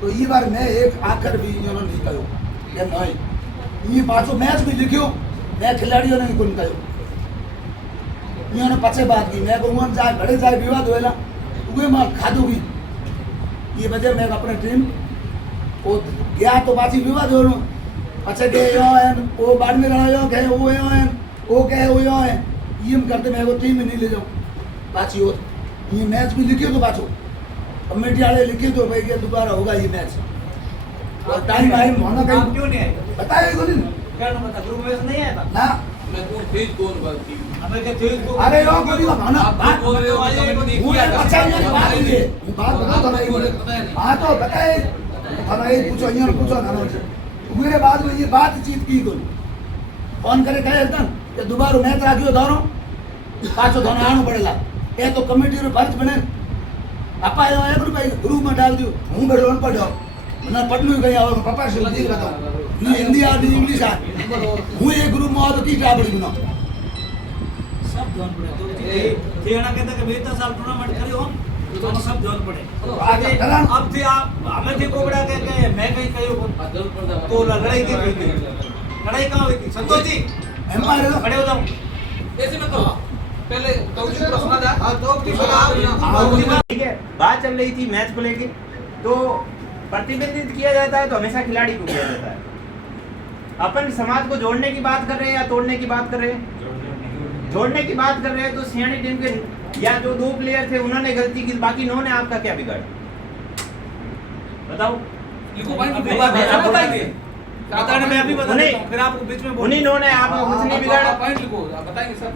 तो ये बार मैं एक आकर भी इन्होंने नहीं कहो कि नहीं ये पाँचों मैच भी लिखियो मैं खिलाड़ियों ने कौन कहो इन्होंने पचे बात की मैं कहूँगा जाए बड़े जाए विवाद होएला उगे मैं खादूगी ये वजह मैं अपने टीम वो गया तो बाची विवाद हो पचे गए यो है वो बाद में रहा यो गए वो यो है वो कहे वो यो है ये करते मैं वो टीम में नहीं ले जाऊँ बाची हो ये मैच भी लिखियो तो बाचो कमेटी वाले लिखे तो भाई दोबारा होगा ये मैच और टाइम होना कहीं क्यों नहीं आए बताइए तो नहीं क्या बता ग्रुप में नहीं आया था ना मैं तो फेज कौन बात की हमें क्या थे अरे यो कोई ना आप बोल रहे हो वो अच्छा ये बात है बात बताओ तो भाई हां तो बताए हमारे पूछो यहाँ पूछो ना मेरे बाद में ये बातचीत की कोई फोन करे कहे एकदम कि दोबारा मैच राखियो दोनों पाछो दोनों आनो पड़ेगा ये तो कमेटी रो फर्ज बने पापा एक रुपये ग्रुप में डाल दो हूँ बैठो पढ़ो ना पढ़ लूँ कहीं आओ पापा से हिंदी बताओ नहीं हिंदी आ नहीं इंग्लिश आ हूँ एक ग्रुप में आओ तो की टाबड़ी बनाओ सब ध्यान पड़े तो ये ना कहता कि बेटा साल टूर्नामेंट करे हो तो सब ध्यान पड़े आगे अब थे आप हमें थे कोबड़ा के मैं कहीं कहीं तो लड़ाई की हुई थी लड़ाई कहाँ हुई थी संतोष जी खड़े हो जाओ ऐसे में करो पहले तो पूरा सुना जा ठीक है। बात चल रही थी मैच को लेके, तो प्रतिबंधित किया जाता है तो हमेशा खिलाड़ी को किया जाता है। अपन समाज को जोड़ने की बात कर रहे हैं या तोड़ने की बात कर रहे हैं? जोड़ने की बात कर रहे हैं तो सियानी टीम के या जो 2 प्लेयर थे उन्होंने गलती की, बाकी इन्होंने आपका क्या बिगाड़ा? बताओ। बताने में अभी बता देता हूं, फिर आपको बीच में उन्हीं ने आपको कुछ नहीं बिगाड़ा। पॉइंट लिखो बताएंगे सर।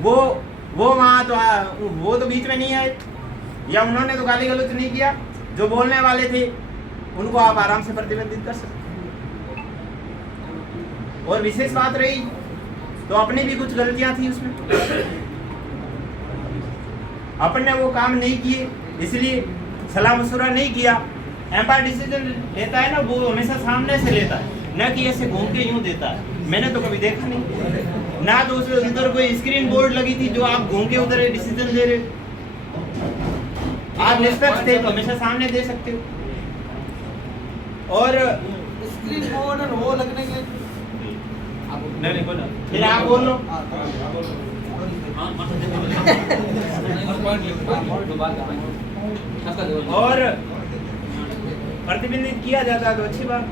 वो वहाँ तो वो तो बीच में नहीं आए, या उन्होंने तो गाली गलौज नहीं किया। जो बोलने वाले थे उनको आप आराम से प्रतिबंधित कर सकते। और विशेष बात रही तो अपनी भी कुछ गलतियां थी उसमें, अपन ने वो काम नहीं किए, इसलिए सलाह मशुरा नहीं किया। एम्पायर डिसीजन लेता है ना, वो हमेशा सामने से लेता है, न कि ऐसे घूम के यूं देता है। मैंने तो कभी देखा नहीं ना, तो उसमें उधर कोई स्क्रीन बोर्ड लगी थी जो आप घूम के उधर डिसीजन ले रहे हो। आप निष्पक्ष थे तो हमेशा सामने दे सकते हो। और स्क्रीन बोर्ड और वो लगने के नहीं बोलो, फिर आप बोल लो। और प्रतिबंधित किया जाता है तो अच्छी बात।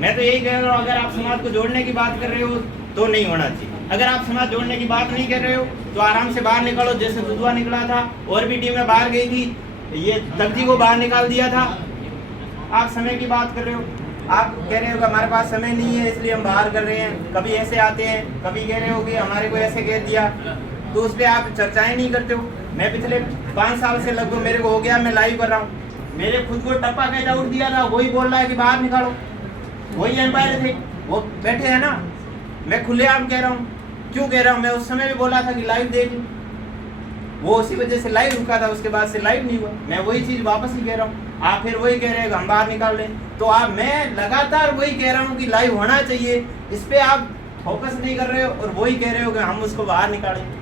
मैं तो यही कह रहा हूँ, अगर आप समाज को जोड़ने की बात कर रहे हो तो नहीं होना चाहिए। अगर आप समाज जोड़ने की बात नहीं कर रहे हो तो आराम से बाहर निकलो, जैसे दुधवा निकला था और भी टीमें बाहर गई थी, ये तकजी को बाहर निकाल दिया था। आप समय की बात कर रहे हो, आप कह रहे हो कि हमारे पास समय नहीं है इसलिए हम बाहर कर रहे हैं। कभी ऐसे आते हैं, कभी कह रहे हो कि हमारे को ऐसे कह दिया, तो उस पर आप चर्चाएं नहीं करते हो। मैं पिछले 5 साल से लगभग मेरे को हो गया, मैं लाइव कर रहा हूँ। मेरे खुद को टप्पा कैच आउट दिया था, वही बोल रहा है कि बाहर निकालो, वही एम्पायर थे, वो बैठे हैं ना। मैं खुलेआम कह रहा हूँ, क्यों कह रहा हूँ, मैं उस समय भी बोला था कि लाइव देख लूँ, वो उसी वजह से लाइव रुका था, उसके बाद से लाइव नहीं हुआ। मैं वही चीज़ वापस ही कह रहा हूँ, आप फिर वही कह रहे हैं हम बाहर निकाल लें। तो आप, मैं लगातार वही कह रहा हूँ कि लाइव होना चाहिए, इस पर आप फोकस नहीं कर रहे हो और वही कह रहे हो कि हम उसको बाहर निकालेंगे।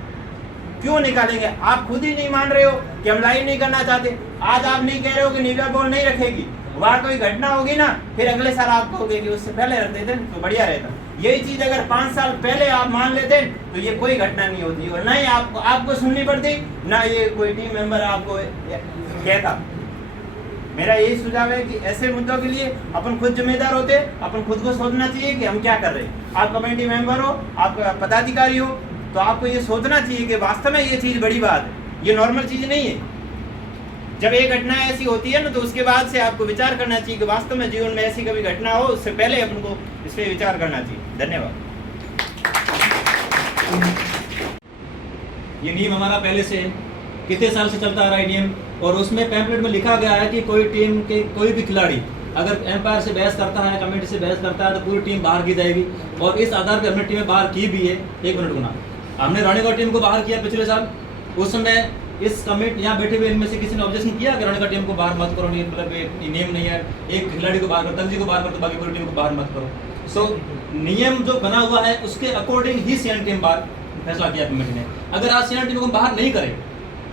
क्यों निकालेंगे? आप खुद ही नहीं मान रहे हो कि हम लाइव नहीं करना चाहते। आज आप नहीं कह रहे हो कि नीला बॉल नहीं रखेगी, वहाँ कोई घटना होगी ना, फिर अगले साल आप कहोगे कि उससे पहले रख देते तो बढ़िया रहता। यही चीज अगर 5 साल पहले आप मान लेते तो ये कोई घटना नहीं होती और ना ही आपको सुननी पड़ती, ना ये कोई टीम मेंबर आपको कहता। मेरा यही सुझाव है कि ऐसे मुद्दों के लिए अपन खुद जिम्मेदार होते, अपन खुद को सोचना चाहिए कि हम क्या कर रहे हैं। आप कमेटी मेंबर हो, आप पदाधिकारी हो, तो आपको ये सोचना चाहिए कि वास्तव में ये चीज़ बड़ी बात है, ये नॉर्मल चीज़ नहीं है। जब एक घटना ऐसी होती है ना, तो उसके बाद से आपको विचार करना चाहिए कि वास्तव में जीवन में ऐसी कभी घटना हो, उससे पहले अपन को इस पर विचार करना चाहिए। धन्यवाद। ये नियम हमारा पहले से कितने साल से चलता आ रहा है नियम, और उसमें पैम्पलेट में लिखा गया है कि कोई टीम के कोई भी खिलाड़ी अगर एम्पायर से बहस करता है, कमेटी से बहस करता है, तो पूरी टीम बाहर की जाएगी। और इस आधार पर हमने टीमें बाहर की भी है। 1 मिनट गुना, हमने रानीगढ़ टीम को बाहर किया पिछले साल। उस समय इस कमेटी यहाँ बैठे हुए इनमें से किसी ने ऑब्जेक्शन किया कि रानीगढ़ टीम को बाहर मत करो, नहीं मतलब नियम नहीं है, एक खिलाड़ी को बाहर करो, तंजी को बाहर करो, तो बाकी पूरी टीम को बाहर मत करो। सो नियम जो बना हुआ है उसके अकॉर्डिंग ही सियानी टीम बाहर फैसला किया कमेटी ने। अगर आज सियानी टीम को बाहर नहीं करे,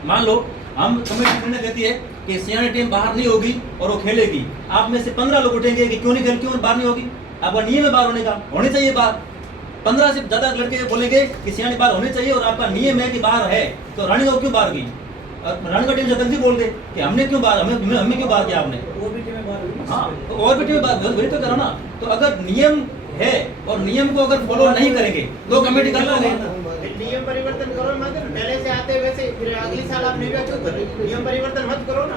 मान लो हम कमेटी निर्णय देती है कि सियानी टीम बाहर नहीं होगी और वो खेलेगी, आप में से 15 लोग उठेंगे कि क्यों नहीं खेल, क्यों बाहर नहीं होगी, आपका नियम है बाहर होने का, होनी चाहिए बाहर। 15 से ज़्यादा लड़के बोलेंगे कि सियानी बाहर होनी चाहिए और आपका नियम है कि बाहर है, तो रानीगढ़ क्यों बाहर गई? रानीगढ़ टीम जतन जी बोल दे कि हमने क्यों बाहर, हमें क्यों बाहर किया आपने? और भी टीमें बाहर हुई। हाँ, तो और भी टीमें बाहर, वही तो करो ना। तो अगर नियम है और नियम को अगर फॉलो नहीं करेंगे तो कमेटी कर लोगे। नियम परिवर्तन करो मत, पहले से आते वैसे, फिर अगले साल आप नहीं क्यों कर रहे? नियम परिवर्तन मत करो ना।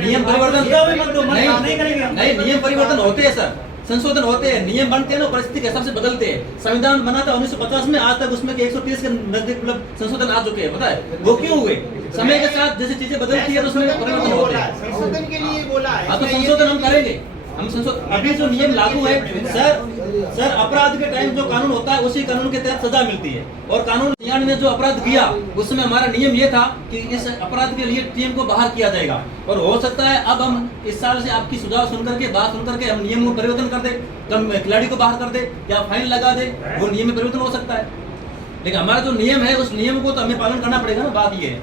नियम परिवर्तन नहीं करेंगे, नहीं, नियम परिवर्तन होते हैं सर, संशोधन होते हैं, नियम बनते हैं ना, परिस्थिति के हिसाब से बदलते हैं। संविधान बना था 1950 में, आज तक उसमें 130 के नजदीक मतलब संशोधन आ चुके हैं। पता है वो क्यों हुए? समय के साथ जैसे चीजें बदलती है तो उसमें परिवर्तन होते हैं। संशोधन के लिए बोला है। हाँ, तो संशोधन हम करेंगे। अभी जो नियम लागू है सर अपराध के टाइम जो कानून होता है उसी कानून के तहत सजा मिलती है। और कानून ने जो अपराध किया उसमें हमारा नियम ये था कि इस अपराध के लिए टीम को बाहर किया जाएगा। और हो सकता है अब हम इस साल से आपकी सुझाव सुनकर के बात सुनकर के हम नियम में परिवर्तन कर दे, कम खिलाड़ी को बाहर कर दे या फाइन लगा दे, वो नियम में परिवर्तन हो सकता है। लेकिन हमारा जो नियम है उस नियम को तो हमें पालन करना पड़ेगा ना, बात ये है।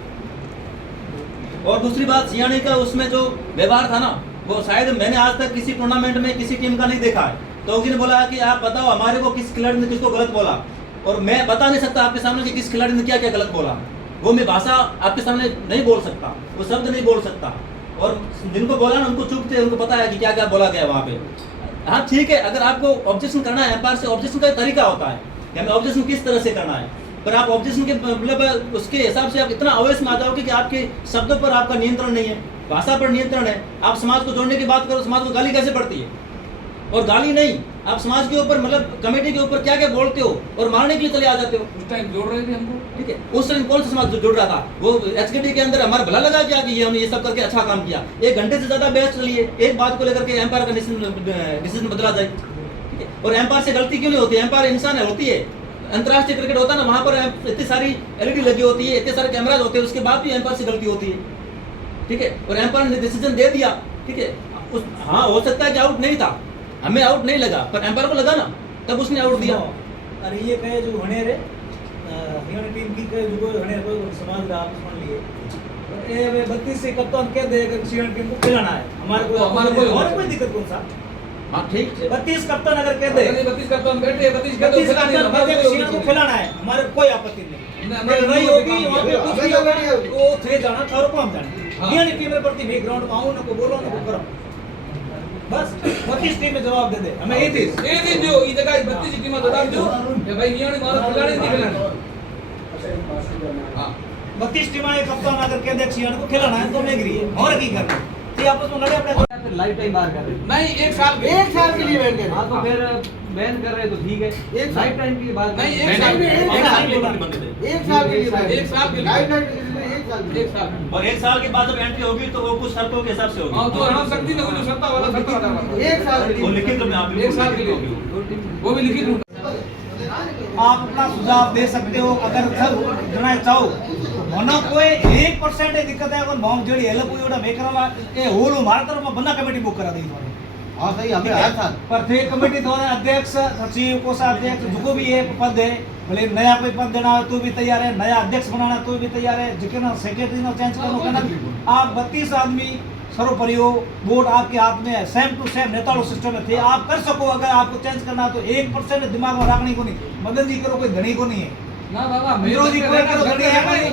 और दूसरी बात सियानी का उसमें जो व्यवहार था ना, वो शायद मैंने आज तक किसी टूर्नामेंट में किसी टीम का नहीं देखा है। तो उसने बोला कि आप बताओ हमारे को किस खिलाड़ी ने किसको गलत बोला, और मैं बता नहीं सकता आपके सामने कि किस खिलाड़ी ने क्या क्या गलत बोला। वो मैं भाषा आपके सामने नहीं बोल सकता, वो शब्द नहीं बोल सकता। और जिनको बोला ना उनको चुप थे, उनको पता है कि क्या क्या बोला गया वहाँ पे। हाँ ठीक है, अगर आपको ऑब्जेक्शन करना है एम्पायर से, ऑब्जेक्शन का तरीका होता है कि हमें ऑब्जेक्शन किस तरह से करना है। पर आप ऑब्जेक्शन के मतलब उसके हिसाब से आप इतना अवेश में आ जाओगे कि आपके शब्दों पर आपका नियंत्रण नहीं है, भाषा पर नियंत्रण है। आप समाज को जोड़ने की बात करो, समाज को गाली कैसे पड़ती है? और गाली नहीं, आप समाज के ऊपर मतलब कमेटी के ऊपर क्या क्या बोलते हो और मारने के लिए चले आ जाते हो। उस टाइम जोड़ रहे थे हमको, ठीक है, उस टाइम कौन सा समाज जुड़ रहा था? वो एचकेटी के अंदर हमारा भला लगा क्या कि हमने ये सब करके अच्छा काम किया? 1 घंटे से ज्यादा बहस चली है एक बात को लेकर के, एम्पायर का डिसीजन बदला जाए। ठीक है, और एम्पायर से गलती क्यों नहीं होती? एम्पायर इंसान है, होती है। अंतर्राष्ट्रीय क्रिकेट होता है ना, वहां पर इतनी सारी एलईडी लगी होती है, इतने सारे कैमराज होते हैं, उसके बाद भी एम्पायर से गलती होती है। ठीक है, और एम्पायर ने डिसीजन दे दिया। ठीक है, हाँ हो सकता है कि आउट नहीं था, हमें आउट नहीं लगा, पर एम्पायर को लगा ना, तब उसने आउट दिया। अरे ये कहे जो हने रे हिरण टीम की कहे जो हने को समाज का आप मान लिए ये वे 32 से कप्तान कह दे कि हिरण टीम को खिलाना है, हमारे को और कोई दिक्कत कौन सा? हाँ ठीक है, 32 कप्तान अगर कह दे 32 कप्तान बैठे 32 कह दो हिरण को खिलाना है, हमारे कोई आपत्ति नहीं। नहीं होगी वहाँ पे कुछ भी होगा वो थे जाना थारो काम जाने हिरण टीम में प्रति बैकग्राउंड में आओ ना को बोलो ना को करो, बस 32 टीम में जवाब दे दे हमें। ये थी जो ये जगह 32 टीम में जवाब दो कि भाई हिरण मारो खिलाड़ी नहीं खिलाना। हां 32 टीम में कप्तान अगर कह दे हिरण को खिलाना है तो मैं एग्री है, और की करना ये आपस में लड़े अपने लाइफ टाइम बाहर कर रहे नहीं 1 साल के लिए बैन कर। हाँ तो फिर बैन कर रहे तो ठीक है, एक लाइफ टाइम की बात नहीं 1 साल के लिए 1 साल के लिए और 1 साल के बाद जब एंट्री होगी तो वो कुछ शर्तों के हिसाब से होगी। हां तो हटा सकती ना, जो सत्ता वाला सत्ता 1 साल के लिए वो लिखित में आप 1 साल के लिए वो भी लिखित रूप आप अपना सुझाव दे सकते हो। अगर सब जना चाहो होना कोई 1% दिक्कत है, अगर मॉम जोड़ी हेलो कोई ओडा बेकरवा ए होलो मार तरफ में बना कमेटी बुक करा दी थोड़े। हाँ सही, हमें आया था पर थे कमेटी द्वारा अध्यक्ष सचिव कोषाध्यक्ष जो भी है पद है, भले नया कोई पद देना हो तो भी तैयार है, नया अध्यक्ष बनाना तो भी तैयार है, जिके ना सेक्रेटरी ना चेंज करना। आप 32 आदमी सर्वोपरि हो, बोर्ड आपके हाथ में है, सेम टू सेम नेताड़ो सिस्टम में थे, आप कर सको। अगर आपको चेंज करना तो 1% दिमाग में रखने को नहीं, मदन जी करो कोई धनी को नहीं है ना बाबा मित्रों जी कोई करो धनी है नहीं,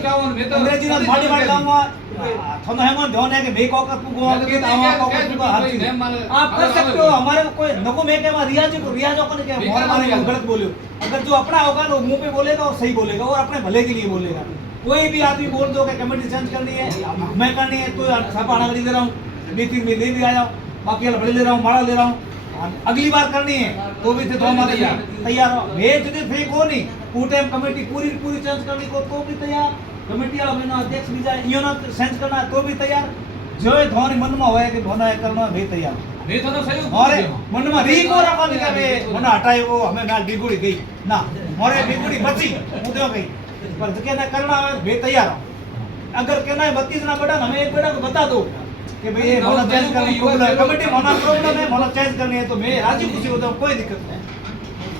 अंग्रेजी ना माड़ी माड़ी लाऊंगा थोड़ा है मन ध्यान है कि बेको का तू को के आवा को तू का हर चीज आप कर सकते हो। हमारे को कोई नको में के रियाज को रियाज को के हमारे गलत बोलो, अगर जो अपना होगा ना मुंह पे बोलेगा और सही बोलेगा और अपने भले के लिए बोलेगा। कोई भी आदमी बोल दो कि कमेटी चेंज करनी है मैं करनी है तो छापा नगरी दे रहा हूँ, मीटिंग में ले भी आ जाओ, बाकी बड़े ले रहा हूँ, माड़ा ले रहा हूँ, अगली बार करनी है तो भी थे तो हमारे तैयार हो। भेज दे फेक हो नहीं, पूरे टाइम कमेटी पूरी चेंज करने को तो भी तैयार, कमेटी वाला मैंने अध्यक्ष भी जाए यो ना चेंज करना है तो भी तैयार, जो है धोनी मन में होए कि धोना है करना भी तैयार नहीं तो सही और मन में री को रखा नहीं कि मन हटाए वो हमें ना बिगड़ी गई ना मोरे बिगड़ी बची मुद्दों गई, पर जो कहना करना है भी तैयार हो। अगर कहना है 32 ना बेटा हमें एक बेटा को बता दो कि भाई ये मोना चेंज करनी कमेटी मोना प्रॉब्लम है, मोना चेंज करनी है तो मैं राजी खुशी होता हूँ, कोई दिक्कत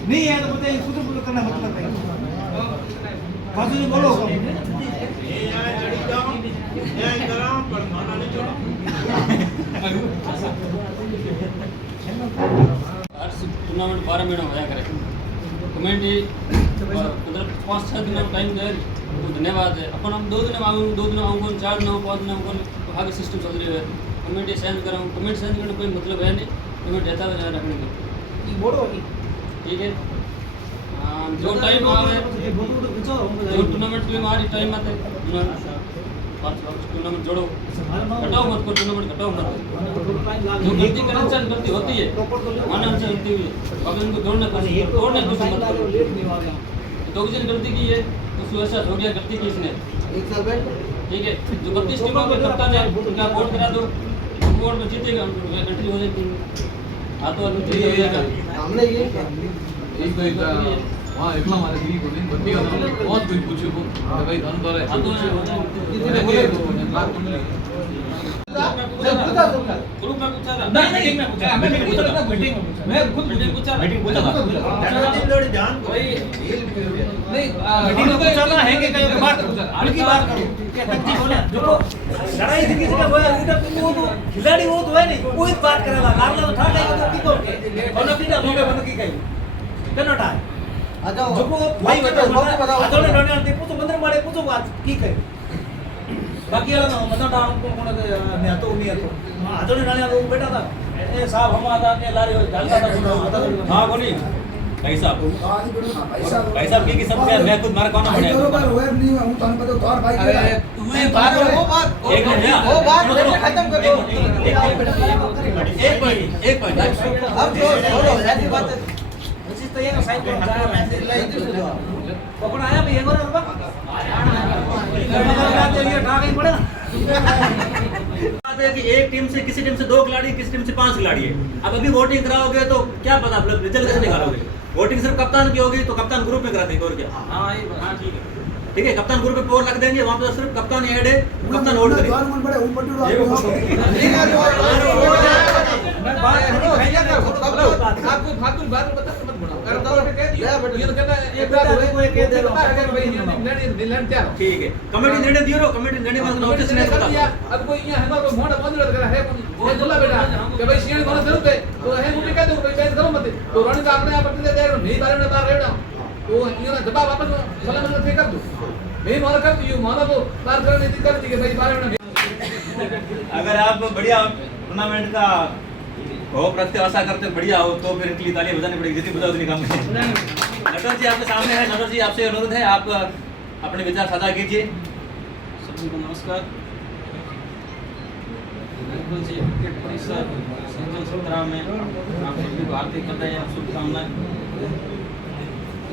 नहीं है। तो बताइए कुछ करना मतलब नहीं बाजू बोलो टूर्नामेंट 12 महीना होया करे कमेटी मतलब 5-6 दिन टाइम दे तो धन्यवाद है। अपन हम 2 दिन आऊँ 2 दिन आऊँ 4 दिन आऊँ 5 दिन आऊँ आगे सिस्टम चल रही है, कमेटी चेंज कराऊँ, कमेटी चेंज करने कोई मतलब है नहीं, कमेटी रहता है रखने को ठीक है। जो टाइम आवे जो टूर्नामेंट के लिए हमारी टाइम आते टूर्नामेंट जोड़ो घटाओ मत को, टूर्नामेंट घटाओ मत, जो गलती करे इंसान गलती होती है मानव से गलती हुई है, अब इनको जोड़ने तोड़ने कुछ मत करो। 2 जन गलती की है तो उसको ऐसा हो गया गलती की इसने ठीक है। जो 32 टीमों के कप्तान है उनका बोर्ड करा दो, बोर्ड में जीतेगा एंट्री हो जाएगी। આ તો લૂંટી ગયો એ કરી. हमने ये એક તો એક વहाँ એકલા મારે દીદી को नहीं बंदी का बहुत कुछ पूछो को अरे भाई धन तो આ તો इतने बोले बात सुन ली ग्रुप में पूछा था. नहीं नहीं मैं पूछा मैं मीटिंग में पूछा मैं खुद मीटिंग पूछा था. मीटिंग पूछा था भाई नहीं मीटिंग में पूछा था है कि कहीं की बात उनकी बात करो क्या तकलीफ होना जो लड़ाई थी किसी का होया उनका वो तो खिलाड़ी वो तो है नहीं कोई बात करेगा लाला तो ठाड़ लेगा तो की को के और नकली ना मोबे बंद की कहीं कनोटा अच्छा जो को भाई बताओ अदोने डोने आते पूछो मंदिर मारे पूछो बात की कहीं बाकी वाला ना मतलब डाउन को कोण ने तो नहीं तो अदोने डाले वो बैठा था ए साहब हम आदा ने लारी डालता था हाँ बोली भाई साहब भाई साहब की सब क्या मैं खुद मारा कौन भाई पड़ेगा बरोबर हुए नहीं हूं तने बताओ तोर भाई अरे के वो बात एक मिनट भैया वो बात खत्म कर दो एक पॉइंट अब जो बोलो ऐसी बात उसी तो ये का साइड पर जा मैसेज लाई पकड़ आया भैया को ना ये ढा गई पड़े बात है कि एक टीम से किसी टीम से 2 खिलाड़ी किसी टीम से 5 खिलाड़ी है. अब अभी वोटिंग कराओगे तो क्या पता मतलब रिजल्ट कैसे निकालोगे. वोटिंग सिर्फ कप्तान की होगी तो कप्तान ग्रुप में करा देंगे और क्या. हाँ ये हाँ ठीक है. ठीक है कप्तान ग्रुप में पोल रख देंगे वहां पर सिर्फ कप्तान ऐड है कप्तान वोट करेगा. मन बड़े ऊपर टूट मैं बात नहीं भैया का आपको फालतू बात मत बनाओ कर दो कह दिया ये तो कहता है एक बात कोई कह दे रहा हूं भाई निर्णय क्या ठीक है कमेटी निर्णय दियो रो कमेटी निर्णय में नोटिस नहीं कर दिया करता. अब कोई यहां हमारा मोड़ बंद कर है वो बोला बेटा कि भाई सीएन को जरूरत है तो है मुझे कह दो भाई चेंज करो मत तो रोनी का अपने आप दे दे नहीं बारे में बाहर रहना तो ये ना जवाब वापस सलाम से कर दो मैं मार कर दियो माना तो बाहर करने दी कर दी कि भाई बारे में. अगर आप बढ़िया टूर्नामेंट का होप रखते आशा करते बढ़िया हो तो फिर इनके लिए तालियां बजानी पड़ेगी जितनी बजाओ उतनी कम है. नटर जी आपके सामने है. नटर जी आपसे अनुरोध है आप अपने विचार साझा कीजिए. सभी को नमस्कार. बिल्कुल जी क्रिकेट परिसर संजय 17 में आप सभी को हार्दिक बधाई और शुभकामनाएं.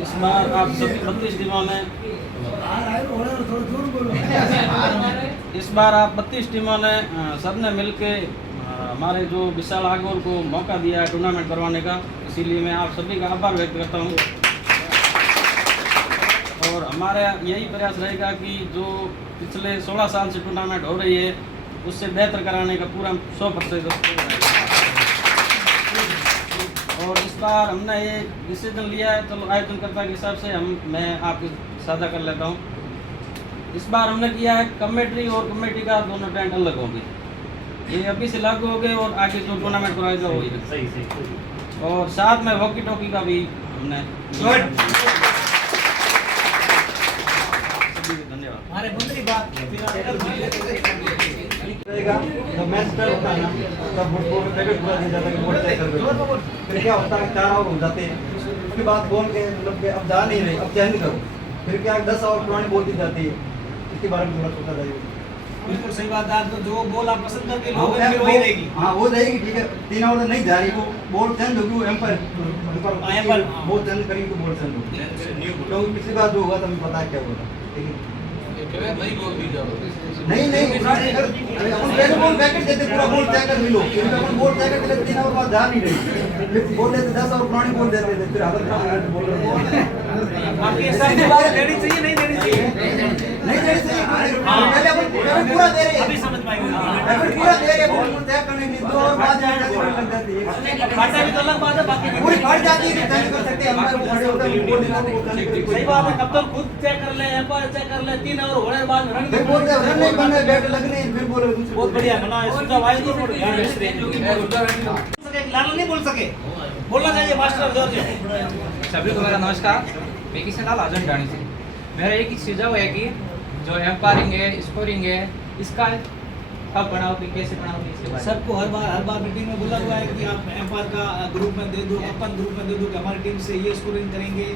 इस बार आप सभी 32 टीमों में इस बार आप 32 टीमों ने सबने मिलके हमारे जो विशाल आगोल को मौका दिया है टूर्नामेंट करवाने का. इसीलिए मैं आप सभी का आभार व्यक्त करता हूं. और हमारा यही प्रयास रहेगा कि जो पिछले 16 साल से टूर्नामेंट हो रही है उससे बेहतर कराने का पूरा 100%. और इस बार हमने ये डिसीजन लिया है चलो आयोजनकर्ता के हिसाब से मैं आपको साझा कर लेता हूँ. इस बार हमने किया है कमेटी और कमेटी का दोनों टेंट अलग होंगे. ये अभी से लागू हो गए और आगे जो टूर्नामेंट कराएगा वही सही. और साथ में वॉकी टॉकी का भी हमने धन्यवाद. हमारे मंत्री बात जब मैच स्टार्ट होता है ना तब फुटबॉल में पैकेट पूरा दिया जाता है कि वोट तय कर दो. फिर क्या होता है 4 आउट हो जाते हैं उसके बाद बोल के मतलब कि अब जा नहीं रहे अब चेंज करो फिर क्या 10 आउट पुरानी बोल दी जाती है. इसके बारे में थोड़ा सोचा जाएगा. बिल्कुल सही बात है. तो जो बॉल आप पसंद करके लोग फिर वही रहेगी. हाँ वो रहेगी ठीक है. 3 आउट नहीं जा रही वो बॉल चेंज होगी वो एम्पायर बॉल चेंज करेंगे तो बॉल चेंज होगी. तो पिछली बार जो हुआ था हमें पता है क्या हुआ था. नहीं बोल दी जाओ नहीं अपन पहले बॉल पैकेट देते पूरा बॉल तय कर मिलो फिर अपन बॉल तय कर देते 3 आवर बाद जा नहीं रही फिर बोल देते 10 और पुरानी बॉल देते थे फिर हालत खराब हो बोल रहे आपके हिसाब से बात लेनी चाहिए नहीं लेनी चाहिए नहीं देनी चाहिए. पहले अपन पूरा दे रहे हैं अभी समझ में आएगा. अपन पूरा दे रहे हैं बॉल तय करने के लिए 2 और बाद जाएगा तो लग जाती है. फाटा भी तो अलग बात है. बाकी पूरी फाट जाती है तय कर सकते हैं हमारे खड़े होते हैं बॉल निकालो. सही बात है. कप्तान खुद चेक कर ले एम्पायर चेक कर ले 3 ओवर होने के बाद रन फिर बोल रन नहीं बनना बैट लगने फिर बोले बहुत बढ़िया बना है. सुझाव आए तो ध्यान रखिए. लाला नहीं बोल सके बोलना चाहिए मास्टर जोर से. सभी को मेरा नमस्कार. मैं किशनलाल आजम डाणी से. मेरा एक ही सुझाव है कि जो एम्पायरिंग है स्कोरिंग है इसका कब बनाओगे कैसे बनाओगे इसके बारे में सबको हर बार मीटिंग में बोला हुआ है कि आप एम्पायर का ग्रुप में दे दो कप्तान ग्रुप में दे दो कि हमारी टीम से ये स्कोरिंग करेंगे.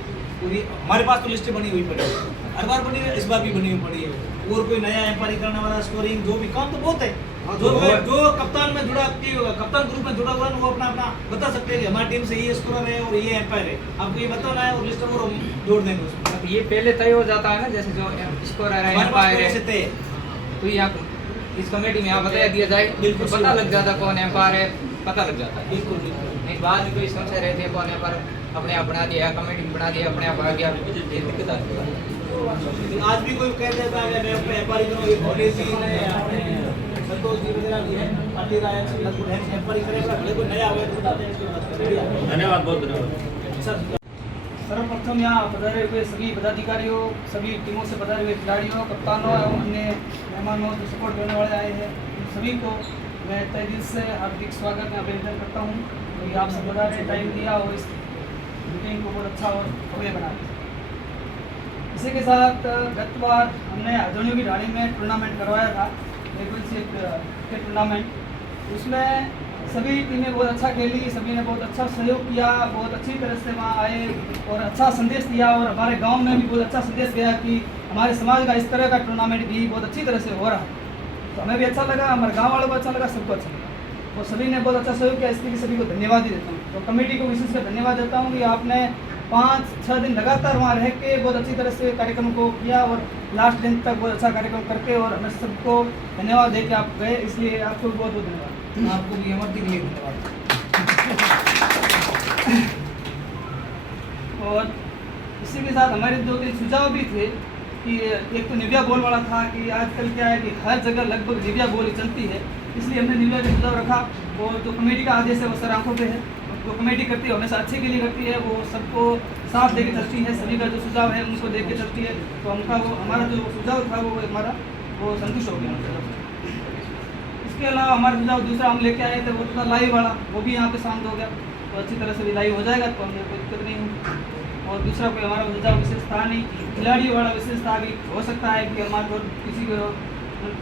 पूरी हमारे पास तो लिस्ट बनी हुई पड़ी है. हर बार बनी है इस बार भी बनी हुई पड़ी है. और कोई नया एम्पायरिंग करने वाला स्कोरिंग जो भी काम तो बहुत है. जो कप्तान में जुड़ा कप्तान ग्रुप में जुड़ा हुआ है वो अपना अपना बता सकते हैं कि हमारी टीम से ये स्कोरर है और ये एम्पायर है. आपको ये बताना है और लिस्ट और हम जोड़ देंगे उसमें. अब ये पहले तय हो जाता है ना जैसे जो स्कोरर है एम्पायर है तो यहाँ इस कमेटी में यहाँ बताया दिया जाए बिल्कुल पता लग जाता कौन एम्पायर है पता लग जाता है. बिल्कुल नहीं बाद में कोई सोच रहे थे कोने पर अपने आप बना दिया, कमेटी बना दिया, अपने आप आ गया, ये दिक्कत आती है। आज भी कोई कह देता है मैं अपने व्यापारी करूँ, ये भोले जी ने अपने संतोष जी वगैरह भी है, पार्टी राय से लगभग है व्यापारी करेगा, भले कोई नया हुआ तो बताते हैं इसके बाद। धन्यवाद, बहुत धन्यवाद। सर्वप्रथम यहाँ पधारे हुए सभी पदाधिकारियों, सभी टीमों से पधारे हुए खिलाड़ियों, कप्तानों एवं अन्य मेहमानों जो सपोर्ट करने वाले आए हैं, सभी को मैं तहे दिल से हार्दिक स्वागत में अभिनंदन करता हूँ। तो ये आप सब पधारे, टाइम दिया और इस मीटिंग को बहुत अच्छा और भव्य बना दिया। इसी के साथ गत बार हमने हरदोनियों की ढाणी में टूर्नामेंट करवाया था, एक दिवसीय क्रिकेट टूर्नामेंट। उसमें सभी टीमें बहुत अच्छा खेली, सभी ने बहुत अच्छा सहयोग किया, बहुत अच्छी तरह से वहाँ आए और अच्छा संदेश दिया, और हमारे गांव में भी बहुत अच्छा संदेश गया कि हमारे समाज का इस तरह का टूर्नामेंट भी बहुत अच्छी तरह से हो रहा है। तो हमें भी अच्छा लगा, हमारे गाँव वालों को अच्छा लगा, सबको अच्छा लगा, और सभी ने बहुत अच्छा सहयोग किया। इसके लिए सभी को धन्यवाद ही देता हूँ। तो कमेटी को विशेष कर धन्यवाद देता हूँ कि आपने 5-6 दिन लगातार वहाँ रह के बहुत अच्छी तरह से कार्यक्रम को किया और लास्ट दिन तक बहुत अच्छा कार्यक्रम करके और हमें सबको धन्यवाद दे के आप गए, इसलिए आपको बहुत बहुत धन्यवाद। आपको भी अमरती के लिए धन्यवाद। और इसी के साथ हमारे 2-3 सुझाव भी थे कि एक तो निविया बॉल वाला था कि आजकल क्या है कि हर जगह लगभग निविया बॉल ही चलती है, इसलिए हमने निविया का सुझाव रखा। और जो कमेटी का आदेश है वो सर आंखों पे है, जो कमेटी करती है हमेशा अच्छे के लिए करती है, वो सबको साथ दे के चलती है, सभी का जो सुझाव है उनको देख के चलती है। तो उनका वो हमारा जो सुझाव था वो हमारा वो संतुष्ट हो गया। इसके अलावा हमारा सुझाव दूसरा हम लेके आए थे वो था लाइव वाला, वो भी यहाँ पे शांत हो गया, तो अच्छी तरह से भी लाइव हो जाएगा, तो हमें कोई दिक्कत नहीं होगी। और दूसरा कोई हमारा सुझाव विशेष था नहीं, खिलाड़ियों वाला विशेष था कि हो सकता है कि हमारे को किसी को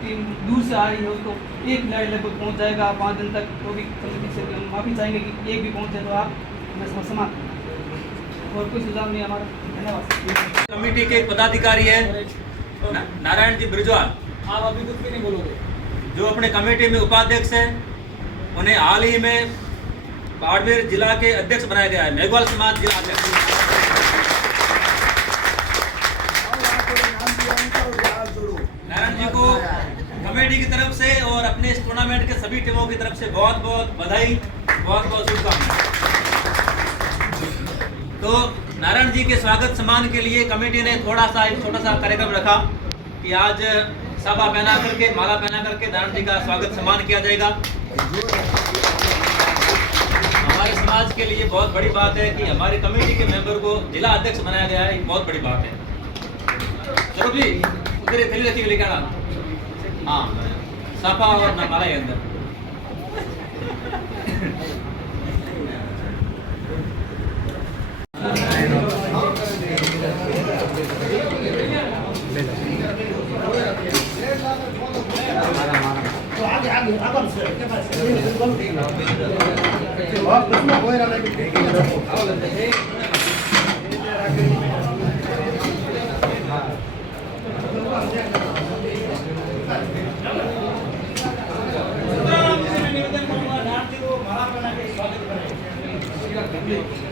टीम दूर से आ रही हो तो एक खिलाड़ी लगभग पहुँच जाएगा 5 दिन तक, तो भी कमेटी से हम माफ़ी चाहेंगे कि एक भी पहुँचे तो आप हमें समाप्त। और कोई सुझाव नहीं हमारा, धन्यवाद। कमेटी के पदाधिकारी है नारायण जी ब्रिजवाल, आप अभी कुछ भी नहीं बोलोगे, जो अपने कमेटी में उपाध्यक्ष है, उन्हें हाल ही में बाड़मेर जिला के अध्यक्ष बनाया गया है, मेघवाल समाज जिला अध्यक्ष। नारायण जी को कमेटी की तरफ से और अपने इस टूर्नामेंट के सभी टीमों की तरफ से बहुत बहुत बधाई, बहुत बहुत शुभकामनाएं। तो नारायण जी के स्वागत सम्मान के लिए कमेटी ने थोड़ा सा एक छोटा सा कार्यक्रम रखा कि आज साफा पहना करके, माला पहना करके नारायण जी का स्वागत सम्मान किया जाएगा। हमारे समाज के लिए बहुत बड़ी बात है कि हमारी कमेटी के मेंबर को जिला अध्यक्ष बनाया गया है, एक बहुत बड़ी बात है। चलो जी उधर थैली रखी लेकर आना, हाँ साफा और माला के अंदर। निवेदन करूंगा नाम जी को माला बना के स्वागत करें।